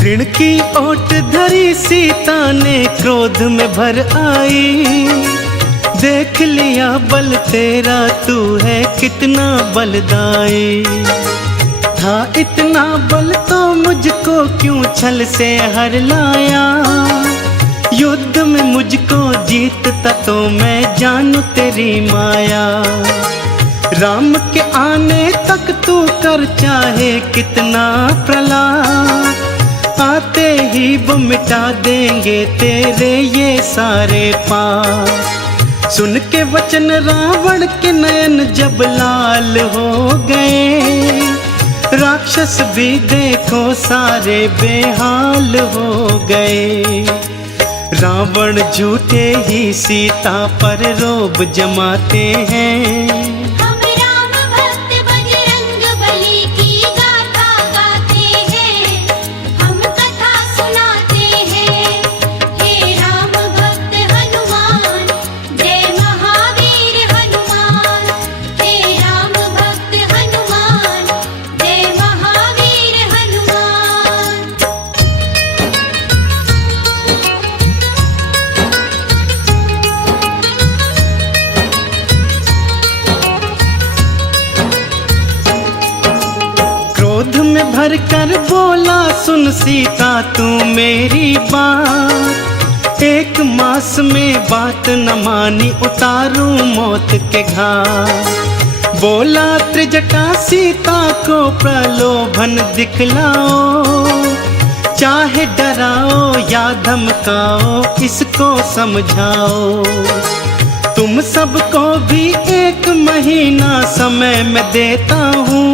ऋण की ओट धरी सीता ने क्रोध में भर आई। देख लिया बल तेरा, तू है कितना बलदाई। था इतना बल तो मुझको क्यों छल से हर लाया। युद्ध में मुझको जीतता तो मैं जानू तेरी माया। राम के आने तक तू कर चाहे कितना प्रलाप, आते ही वो मिटा देंगे तेरे ये सारे पाप। सुन के वचन रावण के नयन जब लाल हो गए। राक्षस भी देखो सारे बेहाल हो गए। रावण झूठे ही सीता पर रोब जमाते हैं। हम राम भक्त बजरंग बली की गाथा गाते हैं, हम कथा सुनाते हैं। हे राम भक्त हनुमान, जय महावीर हनुमान। हे राम भक्त हनुमान, जय महावीर हनुमान। क्रोध में भर कर बोला, सुन सीता तू मेरी बात। एक मास में बात न मानी, उतारूं मौत के घाट। बोला त्रिजटा सीता को प्रलोभन दिखलाओ, चाहे डराओ या धमकाओ, इसको समझाओ। तुम सबको भी 1 महीना समय मैं देता हूँ,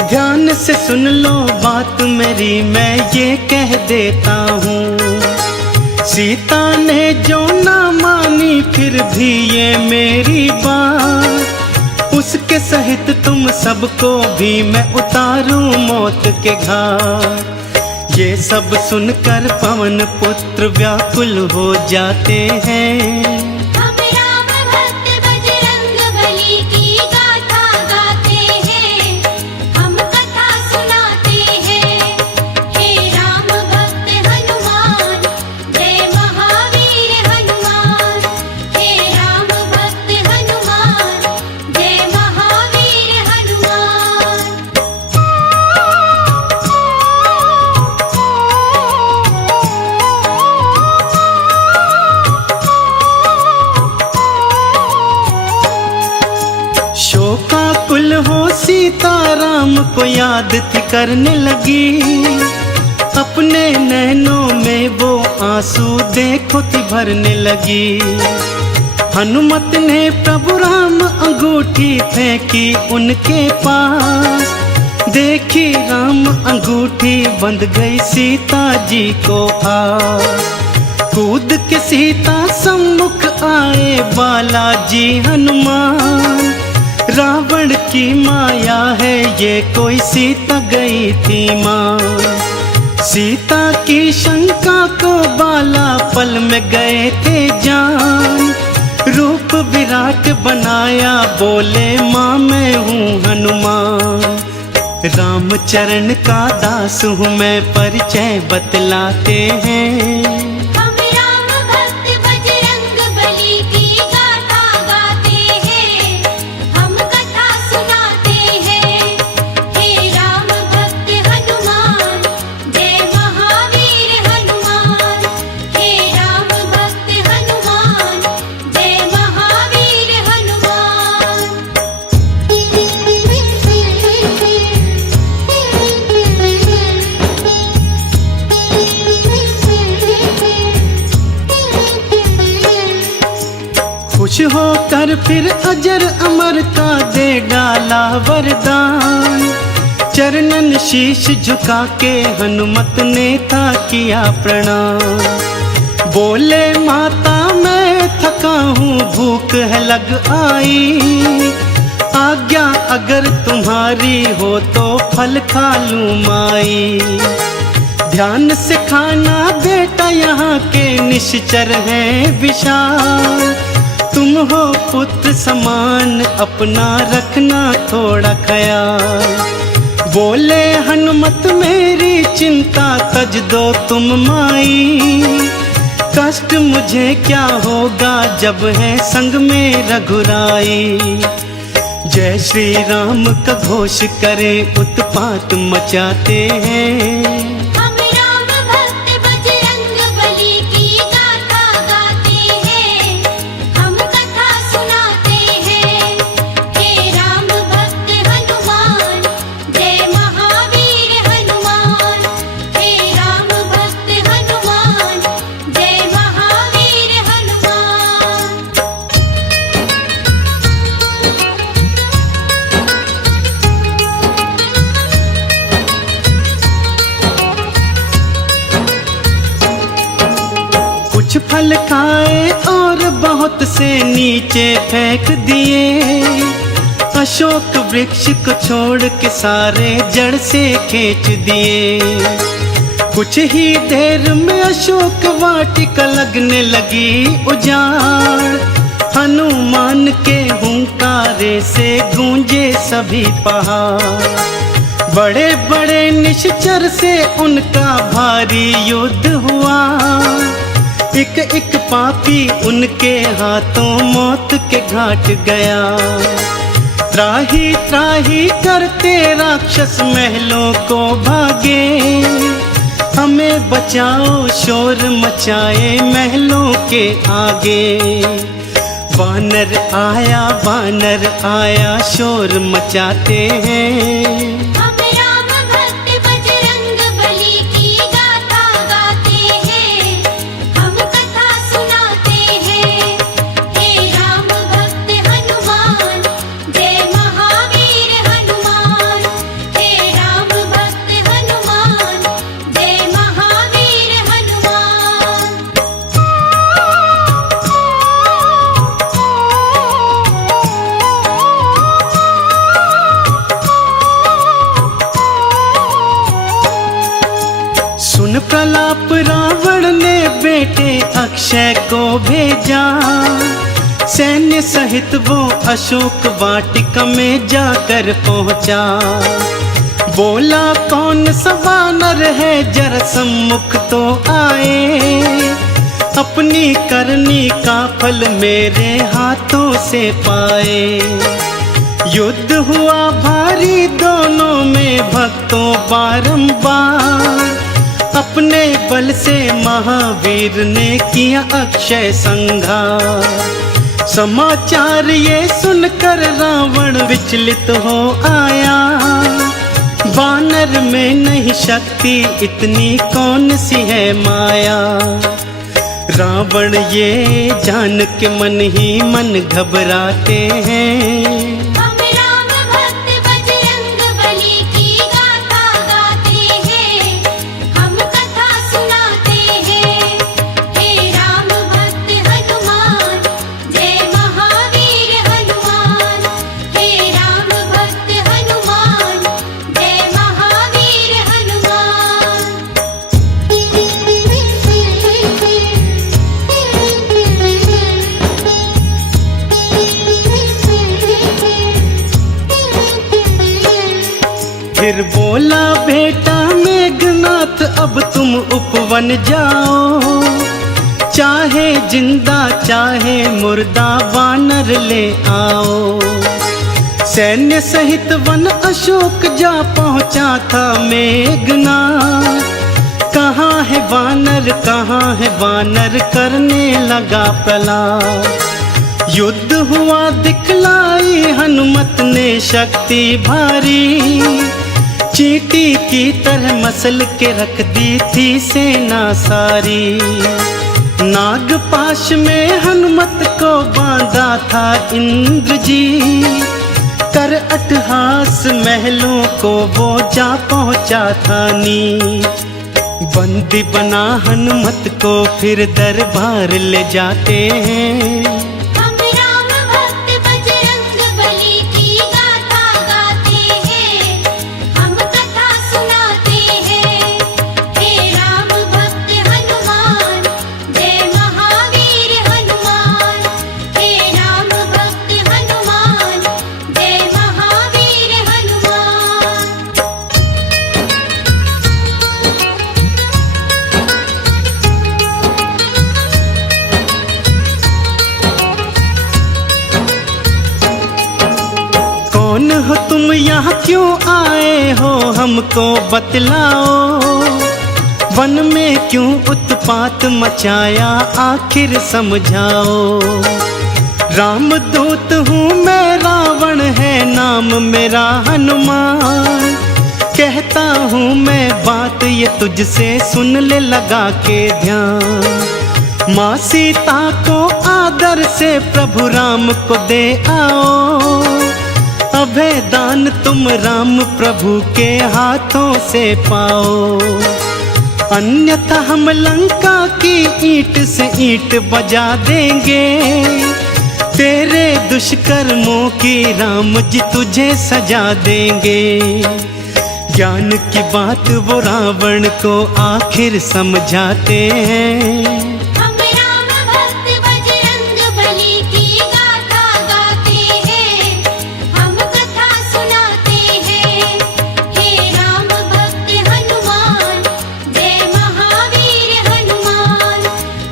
ध्यान से सुन लो बात मेरी, मैं ये कह देता हूँ। सीता ने जो ना मानी फिर भी ये मेरी बात, उसके सहित तुम सबको भी मैं उतारूं मौत के घाट। ये सब सुनकर पवन पुत्र व्याकुल हो जाते हैं। हम राम भक्त बजरंग बली की गाथा गाते हैं, हम कथा सुनाते हैं। हे राम भक्त हनुमान, जय महावीर हनुमान। हे राम भक्त हनुमान, जय महावीर हनुमान। शोकाकुल हो सीता राम को याद थी करने लगी, अपने नैनों में वो आंसू देखो थी भरने लगी। हनुमत ने प्रभु राम अंगूठी फेंकी उनके पास, देखी राम अंगूठी बंध गई सीता जी को पास। कूद के सीता सम्मुख आए बालाजी हनुमान, रावण की माया है ये कोई सीता गई थी माँ। सीता की शंका को बाला पल में गए थे जान, रूप विराट बनाया बोले माँ मैं हूँ हनुमान। रामचरण का दास हूँ मैं परिचय बतलाते हैं। हम राम भक्त बजरंग बली की गाथा गाते हैं, हम कथा सुनाते हैं। हे राम भक्त हनुमान, जय महावीर हनुमान। हे राम भक्त हनुमान, जय महावीर हनुमान। खुश होकर फिर अजर अमर का दे डाला वरदान, चरणन शीश झुका के हनुमत ने था किया प्रणाम। बोले माता मैं थका हूँ भूख है लग आई, आज्ञा अगर तुम्हारी हो तो फल खा लूँ माई। ध्यान से खाना बेटा यहाँ के निश्चर हैं विशाल, तुम हो पुत्र समान अपना रखना थोड़ा ख्याल। बोले हनुमत मेरी चिंता तज दो तुम माई, कष्ट मुझे क्या होगा जब है संग में रघुराई। जय श्री राम का घोष करे उत्पात मचाते हैं। हम राम भक्त बजरंग बली की गाथा गाते हैं, हम कथा सुनाते हैं। हे राम भक्त हनुमान, जय महावीर हनुमान। हे राम भक्त हनुमान, जय महावीर हनुमान। कुछ फल खाए और बहुत से नीचे फेंक दिए। अशोक वृक्ष को छोड़ के सारे जड़ से खींच दिए। कुछ ही देर में अशोक वाटिका लगने लगी उजाड़। हनुमान के हुंकारे से गूंजे सभी पहाड़। बड़े बड़े निश्चर से उनका भारी युद्ध हुआ। एक एक पापी उनके हाथों मौत के घाट गया। त्राही त्राही करते राक्षस महलों को भागे। हमें बचाओ शोर मचाए महलों के आगे। वानर आया शोर मचाते हैं। हम राम भक्त बजरंग बली की गाथा गाते हैं। हम कथा सुनाते हैं। हे राम भक्त हनुमान, जय महावीर हनुमान। हे राम भक्त हनुमान, जय महावीर हनुमान। सुन प्रलाप रावण ने बेटे अक्षय को भेजा। सैन्य सहित वो अशोक वाटिका में जाकर पहुंचा। बोला कौन सा वानर है जरा सम्मुख तो आए। अपनी करनी का फल मेरे हाथों से पाए। युद्ध हुआ भारी दोनों में भक्तों बारंबार। अपने बल से महावीर ने किया अक्षय संहार। समाचार ये सुनकर रावण विचलित हो आया। वानर में नहीं शक्ति इतनी कौन सी है माया। रावण ये जान के मन ही मन घबराते हैं। हम राम भक्त बजरंग बली की गाथा गाते हैं। हम कथा सुनाते हैं। हे राम भक्त हनुमान, जय महावीर हनुमान। हे राम भक्त हनुमान, जय महावीर हनुमान। फिर बोला बेटा मेघनाथ अब तुम उपवन जाओ। चाहे जिंदा चाहे मुर्दा वानर ले आओ। सैन्य सहित वन अशोक जा पहुंचा था मेघनाथ। कहाँ है वानर करने लगा प्रलाप। युद्ध हुआ दिखलाई हनुमत ने शक्ति भारी। चींटी की तरह मसल के रख दी थी सेना सारी। नागपाश में हनुमत को बांधा था इंद्र जी। कर अट्टहास महलों को वो जा पहुंचा था नीच। बंदी बना हनुमत को फिर दरबार ले जाते हैं। हम राम भक्त बजरंग बली की गाथा गाते हैं। हम कथा सुनाते हैं। हे राम भक्त हनुमान, जय महावीर हनुमान। हे राम भक्त हनुमान, जय महावीर हनुमान। कौन हो तुम यहाँ क्यों आए हो हमको बतलाओ। वन में क्यों उत्पात मचाया आखिर समझाओ। रामदूत हूँ मैं रावण है नाम मेरा हनुमान। कहता हूँ मैं बात ये तुझसे सुन ले लगा के ध्यान। माँ सीता को आदर से प्रभु राम को दे आओ। अभय दान तुम राम प्रभु के हाथों से पाओ। अन्यथा हम लंका की ईंट से ईंट बजा देंगे। तेरे दुष्कर्मों की राम जी तुझे सजा देंगे। ज्ञान की बात वो रावण को आखिर समझाते हैं। हम राम भक्त बजरंग बली की गाथा गाते हैं, हम कथा सुनाते हैं। हे राम भक्त हनुमान, जय महावीर हनुमान।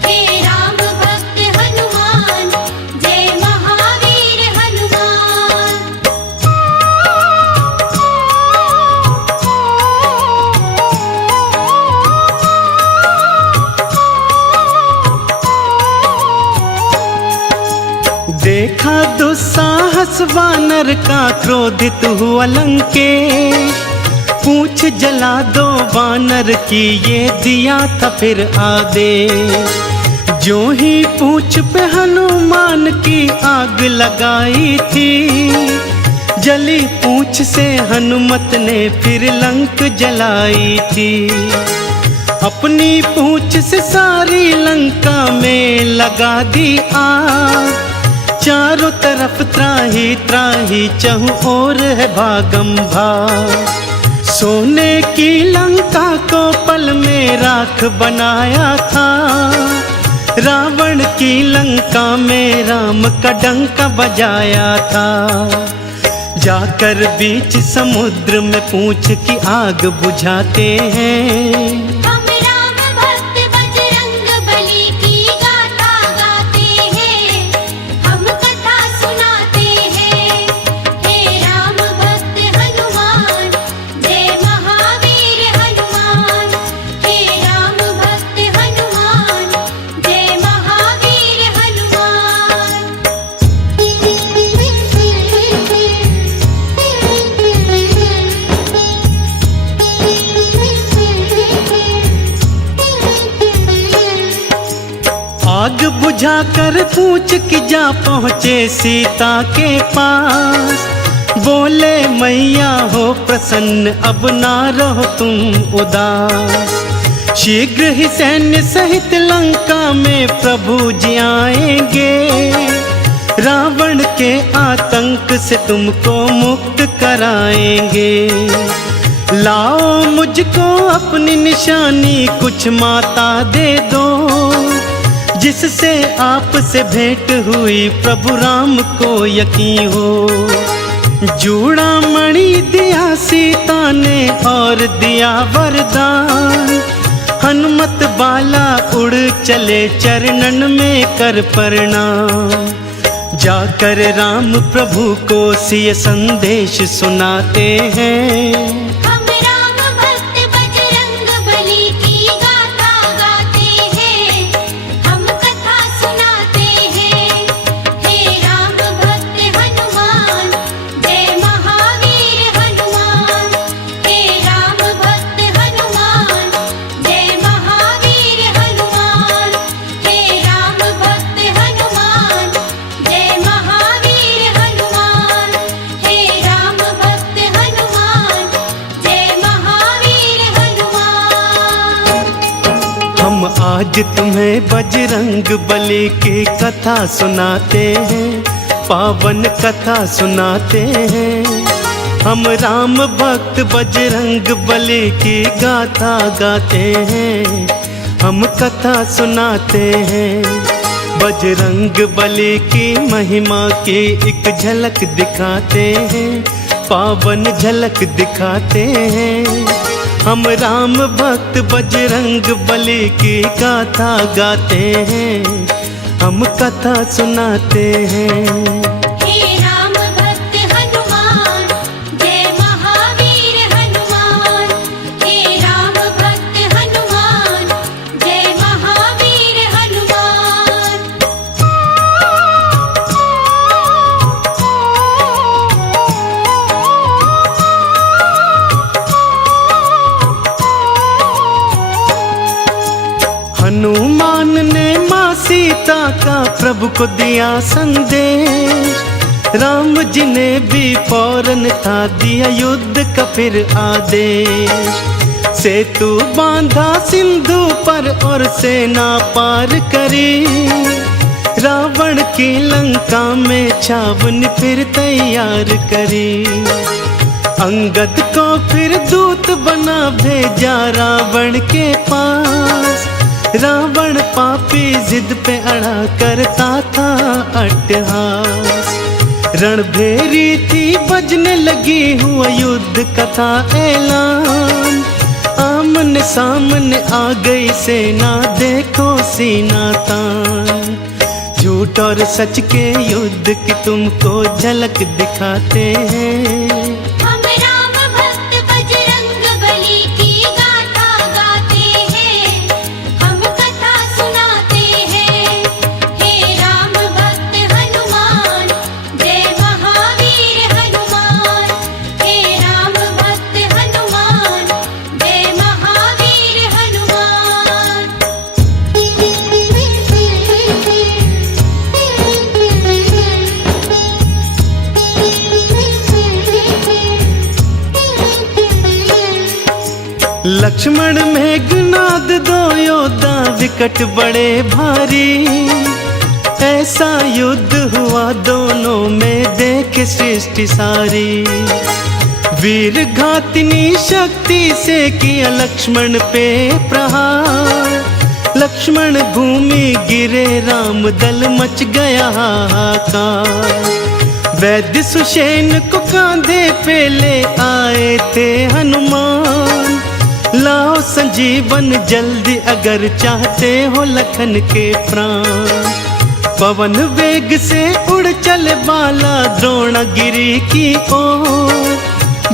हे राम भक्त हनुमान, जय महावीर हनुमान। देखा दुस्साहस वानर का, क्रोधित हुआ लंकेश। पूछ जला दो वानर की, ये दिया था फिर आदेश। जो ही पूछ पे हनुमान की आग लगाई थी, जली पूछ से हनुमत ने फिर लंक जलाई थी। अपनी पूछ से सारी लंका में लगा दी आग। चारों तरफ त्राही त्राही, चहुं ओर है भागम भाग। सोने की लंका को पल में राख बनाया था। रावण की लंका में राम का डंका बजाया था। जाकर बीच समुद्र में पूछ की आग बुझाते हैं। हम राम भक्त बजरंग बली की गाथा गाते हैं, हम कथा सुनाते हैं। हे राम भक्त हनुमान, जय महावीर हनुमान। हे राम भक्त हनुमान, जय महावीर हनुमान। आग बुझाकर पूछ की जा पहुँचे सीता के पास। बोले मैया हो प्रसन्न, अब ना रहो तुम उदास। शीघ्र ही सैन्य सहित लंका में प्रभु जी आएंगे। रावण के आतंक से तुमको मुक्त कराएंगे। लाओ मुझको अपनी निशानी, कुछ माता दे दो। जिससे आपसे भेंट हुई प्रभु राम को यकीन हो। जूड़ा मणि दिया सीता ने और दिया वरदान। हनुमत बाला उड़ चले चरणन में कर प्रणाम। जाकर राम प्रभु को सिय संदेश सुनाते हैं। हम राम भक्त बजरंग बली की गाथा गाते हैं, हम कथा सुनाते हैं। हे राम भक्त हनुमान, जय महावीर हनुमान। हे राम भक्त हनुमान, जय महावीर हनुमान। हे राम भक्त हनुमान, जय महावीर हनुमान। हे राम भक्त हनुमान, जय महावीर हनुमान। हम आज तुम्हें बजरंग बली की कथा सुनाते हैं, पावन कथा सुनाते हैं। हम राम भक्त बजरंग बली की गाथा गाते हैं, हम कथा सुनाते हैं। बजरंग बली की महिमा की एक झलक दिखाते हैं, पावन झलक दिखाते हैं। हम राम भक्त बजरंग बली की गाथा गाते हैं, हम कथा सुनाते हैं। हे राम भक्त हनुमान, जय महावीर हनुमान। हे राम भक्त हनुमान, जय महावीर हनुमान। हनुमान ने माँ सीता का प्रभु को दिया संदेश। राम जी ने भी फौरन था दिया युद्ध का फिर आदेश। सेतु बांधा सिंधु पर और सेना पार करी, रावण की लंका में छावनी फिर तैयार करी। अंगद को फिर दूत बना भेजा रावण के पास, रावण पापी जिद पे अड़ा करता था अट्टहास। रणभेरी थी बजने लगी हुआ युद्ध कथा ऐलान, आमने सामने आ गई सेना देखो सीना तान। झूठ और सच के युद्ध की तुमको झलक दिखाते हैं, हम राम भक्त बजरंग बली की गाथा गाते हैं, हम कथा सुनाते हैं। हे राम भक्त हनुमान, जय महावीर हनुमान। हे राम भक्त हनुमान, जय महावीर हनुमान। लक्ष्मण मेघनाद दो योद्धा विकट बड़े भारी, ऐसा युद्ध हुआ दोनों में देख सृष्टि सारी। वीर घातिनी शक्ति से किया लक्ष्मण पे प्रहार, लक्ष्मण भूमि गिरे राम दल मच गया हाहाकार। वैद्य सुषेण को कांधे पे ले आए थे हनुमान, लाओ संजीवन जल्दी अगर चाहते हो लखन के प्राण। पवन वेग से उड़ चले बाला द्रोणगिरी की ओर,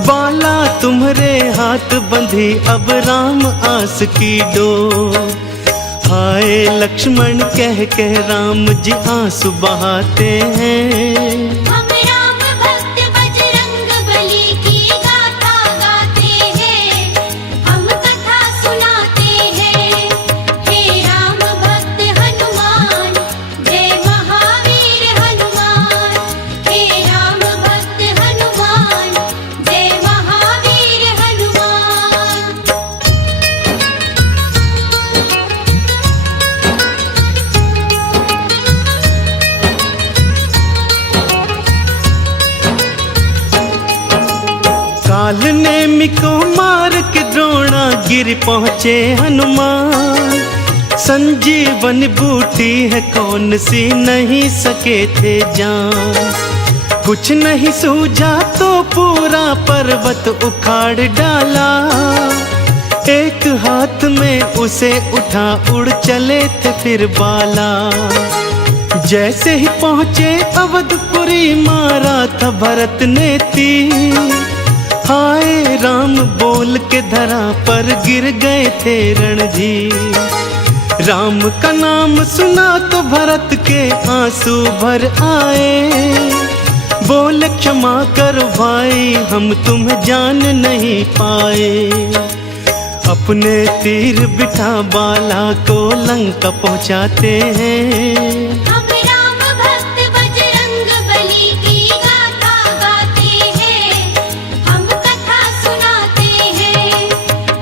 बाला तुम्हारे हाथ बंधी अब राम आस की डोर। हाय लक्ष्मण कह कह राम जी आंसू बहाते हैं, हम राम भक्त बजरंग बली की गाथा गाते हैं, हम कथा सुनाते हैं। हे राम भक्त हनुमान, जय महावीर हनुमान। हे राम भक्त हनुमान, जय महावीर हनुमान। काल नेमि को मार के द्रोणा गिर पहुँचे हनुमान। संजीवन बूटी है कौन सी नहीं सके थे जान, कुछ नहीं सूझा तो पूरा पर्वत उखाड़ डाला। एक हाथ में उसे उठा उड़ चले थे फिर बाला। जैसे ही पहुँचे अवधपुरी मारा था भरत ने तीर, हाय राम बोल के धरा पर गिर गए थे रणधीर। राम का नाम सुना तो भरत के आंसू भर आए, बोले क्षमा कर भाई हम तुम्हें जान नहीं पाए। अपने तीर बिठा बाला को लंका पहुंचाते हैं, हम राम भक्त बजरंग बली की गाथा गाते हैं, हम कथा सुनाते हैं।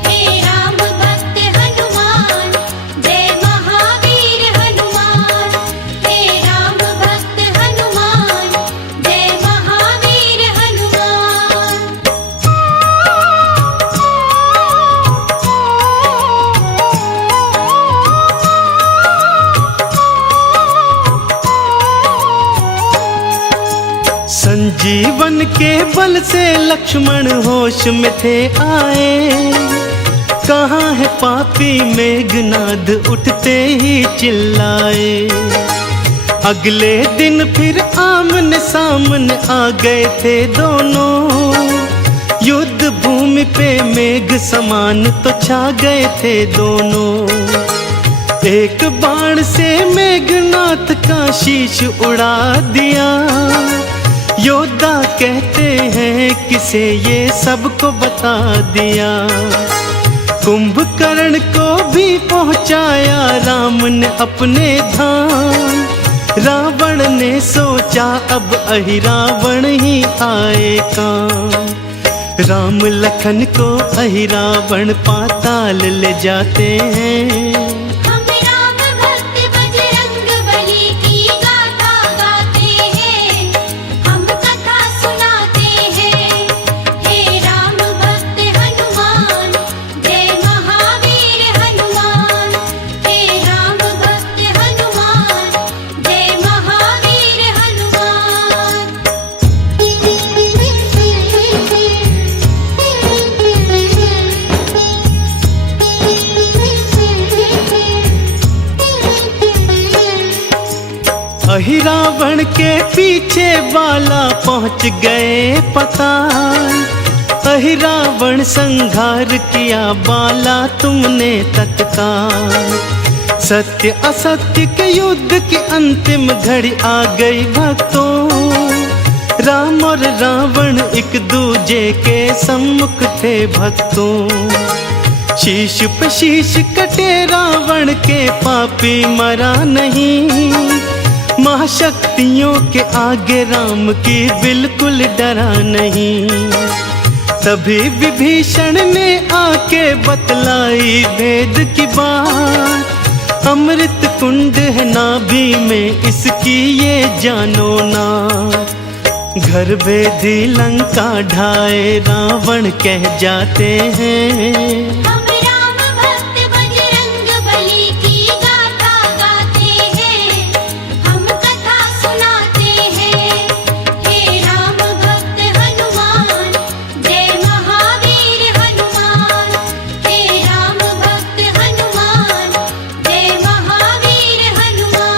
हे राम भक्त हनुमान, जय महावीर हनुमान। हे राम भक्त हनुमान, जय महावीर हनुमान। संजीवन के बल से लक्ष्मण होश में थे आए। कहाँ है पापी मेघनाद उठते ही चिल्लाए। अगले दिन फिर आमने सामने आ गए थे दोनों, युद्ध भूमि पे मेघ समान तो छा गए थे दोनों। एक बाण से मेघनाथ का शीश उड़ा दिया, योद्धा कहते हैं किसे ये सबको बता दिया। कुंभकर्ण को भी पहुंचाया राम ने अपने धाम। रावण ने सोचा अब अहि रावण ही आए काम। राम लखन को अहिरावण पाताल ले जाते हैं। हम राम भक्त बजरंग बली की गाथा गाते हैं, हम कथा सुनाते हैं। हे राम भक्त हनुमान, जय महावीर हनुमान। हे राम भक्त हनुमान, जय महावीर हनुमान। अहिरावण के पीछे बाला पहुंच गए पताल। अहिरावण संघार किया बाला तुमने तत्काल। सत्य असत्य के युद्ध की अंतिम घड़ी आ गई भक्तों। राम और रावण एक दूजे के सम्मुख थे भक्तों। शीश पे शीश कटे रावण के, पापी मरा नहीं। महाशक्तियों के आगे राम की बिल्कुल डरा नहीं। तभी विभीषण ने आके बतलाई भेद की बात। अमृत कुंड है नाभि में इसकी ये जानो ना। घर भेदी लंका ढाए रावण कह जाते हैं। हम राम भक्त बजरंग बली की गाथा गाते हैं, हम कथा सुनाते हैं। हे राम भक्त हनुमान, जय महावीर हनुमान। हे राम भक्त हनुमान, जय महावीर हनुमान।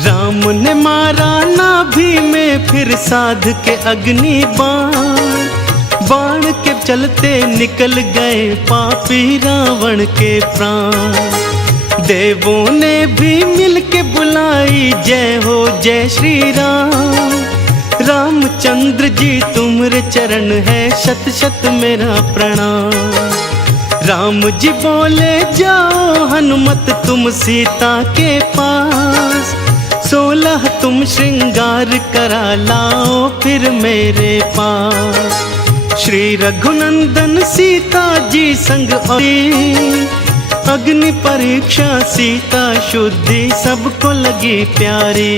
राम ने मारा नाभि में फिर साध के अग्नि बाण। बाण के चलते निकल गए पापी रावण के प्राण। देवों ने भी मिल के बुलाई जय हो जय श्री राम। रामचंद्र जी तुम्हारे चरण है शत शत मेरा प्रणाम। राम जी बोले जाओ हनुमत तुम सीता के पास। 16 तुम श्रृंगार करा लाओ फिर मेरे पास। श्री रघुनंदन सीता जी संग आई। अग्नि परीक्षा सीता शुद्धि सबको लगी प्यारी।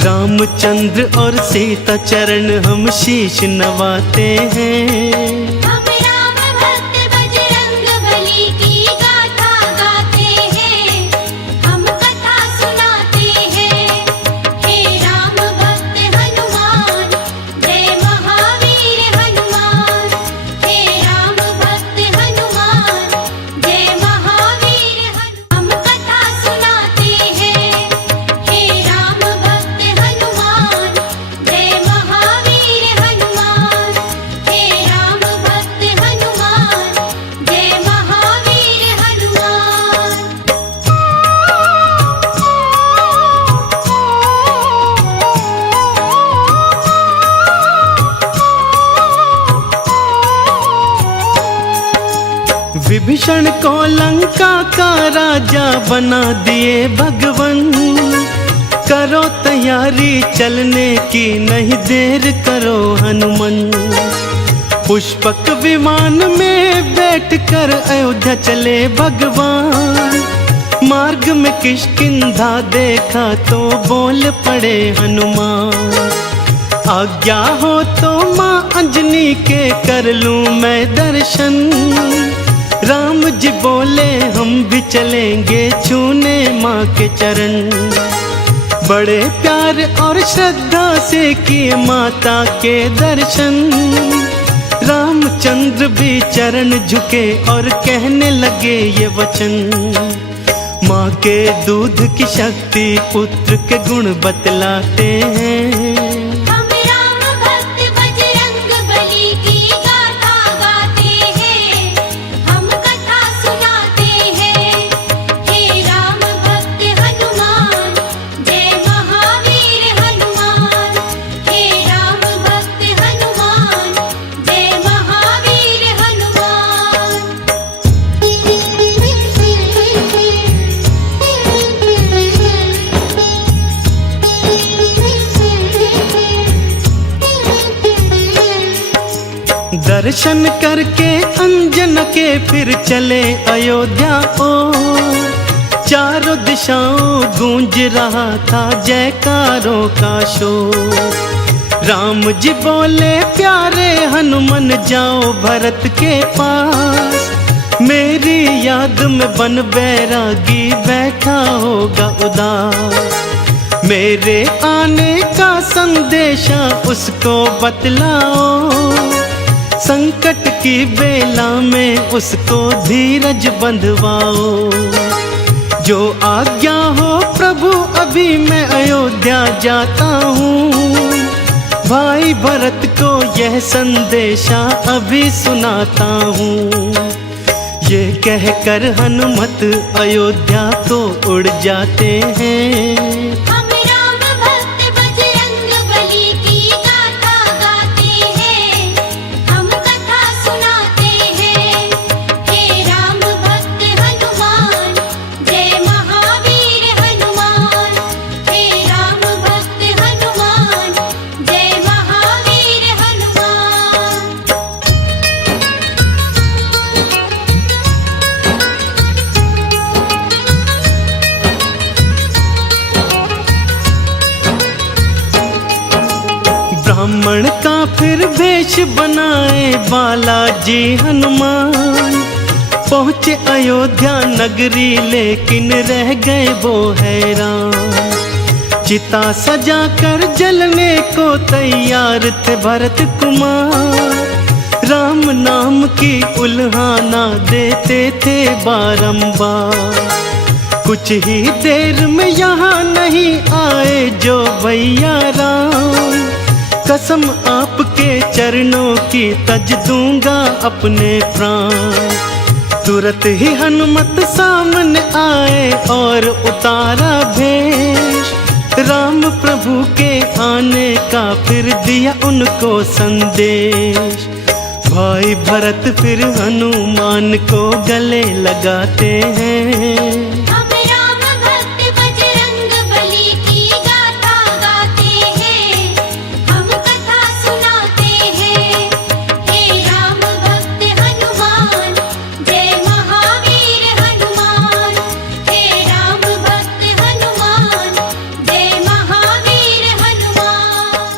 रामचंद्र और सीता चरण हम शीश नवाते हैं। हम राम भक्त बजरंग बली की गाथा गाते हैं, हम कथा सुनाते हैं। हे राम भक्त हनुमान, जय महावीर हनुमान। हे राम भक्त हनुमान, जय महावीर हनुमान। हम कथा सुनाते हैं। हे राम भक्त हनुमान, जय महावीर हनुमान। हे राम भक्त हनुमान, जय महावीर हनुमान। विभीषण को लंका का राजा बना दिए भगवन। करो तैयारी चलने की नहीं देर करो हनुमान। पुष्पक विमान में बैठकर अयोध्या चले भगवान। मार्ग में किष्किंधा देखा तो बोल पड़े हनुमान। आज्ञा हो तो माँ अंजनी के कर लूं मैं दर्शन। राम जी बोले हम भी चलेंगे छूने माँ के चरण। बड़े प्यार और श्रद्धा से किए माता के दर्शन। रामचंद्र भी चरण झुके और कहने लगे ये वचन। माँ के दूध की शक्ति पुत्र के गुण बतलाते हैं। हम राम भक्त बजरंग बली की गाथा गाते हैं, हम कथा सुनाते हैं। हे राम भक्त हनुमान, जय महावीर हनुमान। हे राम भक्त हनुमान, जय महावीर हनुमान। दर्शन करके अंजन के फिर चले अयोध्या ओ। चारों दिशाओं गूंज रहा था जयकारों का शोर। राम जी बोले प्यारे हनुमान जाओ भरत के पास, मेरी याद में बन बैरागी बैठा होगा उदास। मेरे आने का संदेशा उसको बतलाओ, संकट की बेला में उसको धीरज बंधवाओ। जो आज्ञा हो प्रभु अभी मैं अयोध्या जाता हूँ, भाई भरत को यह संदेशा अभी सुनाता हूँ। ये कहकर हनुमत अयोध्या को उड़ जाते हैं। हम राम भक्त बजरंग बली की गाथा गाते हैं, हम कथा सुनाते हैं। हे राम भक्त हनुमान, जय महावीर हनुमान। हे राम भक्त हनुमान, जय महावीर हनुमान। ब्राह्मण का फिर वेश बनाए बालाजी हनुमान, पहुँचे अयोध्या नगरी लेकिन रह गए वो हैरान। चिता सजा कर जलने को तैयार थे भरत कुमार, राम नाम की उल्हाना देते थे बारंबार। कुछ ही देर में यहाँ नहीं आए जो भैया राम, कसम आपके चरणों की तज दूंगा अपने प्राण। तुरंत ही हनुमत सामने आए और उतारा भेष, राम प्रभु के आने का फिर दिया उनको संदेश। भाई भरत फिर हनुमान को गले लगाते हैं।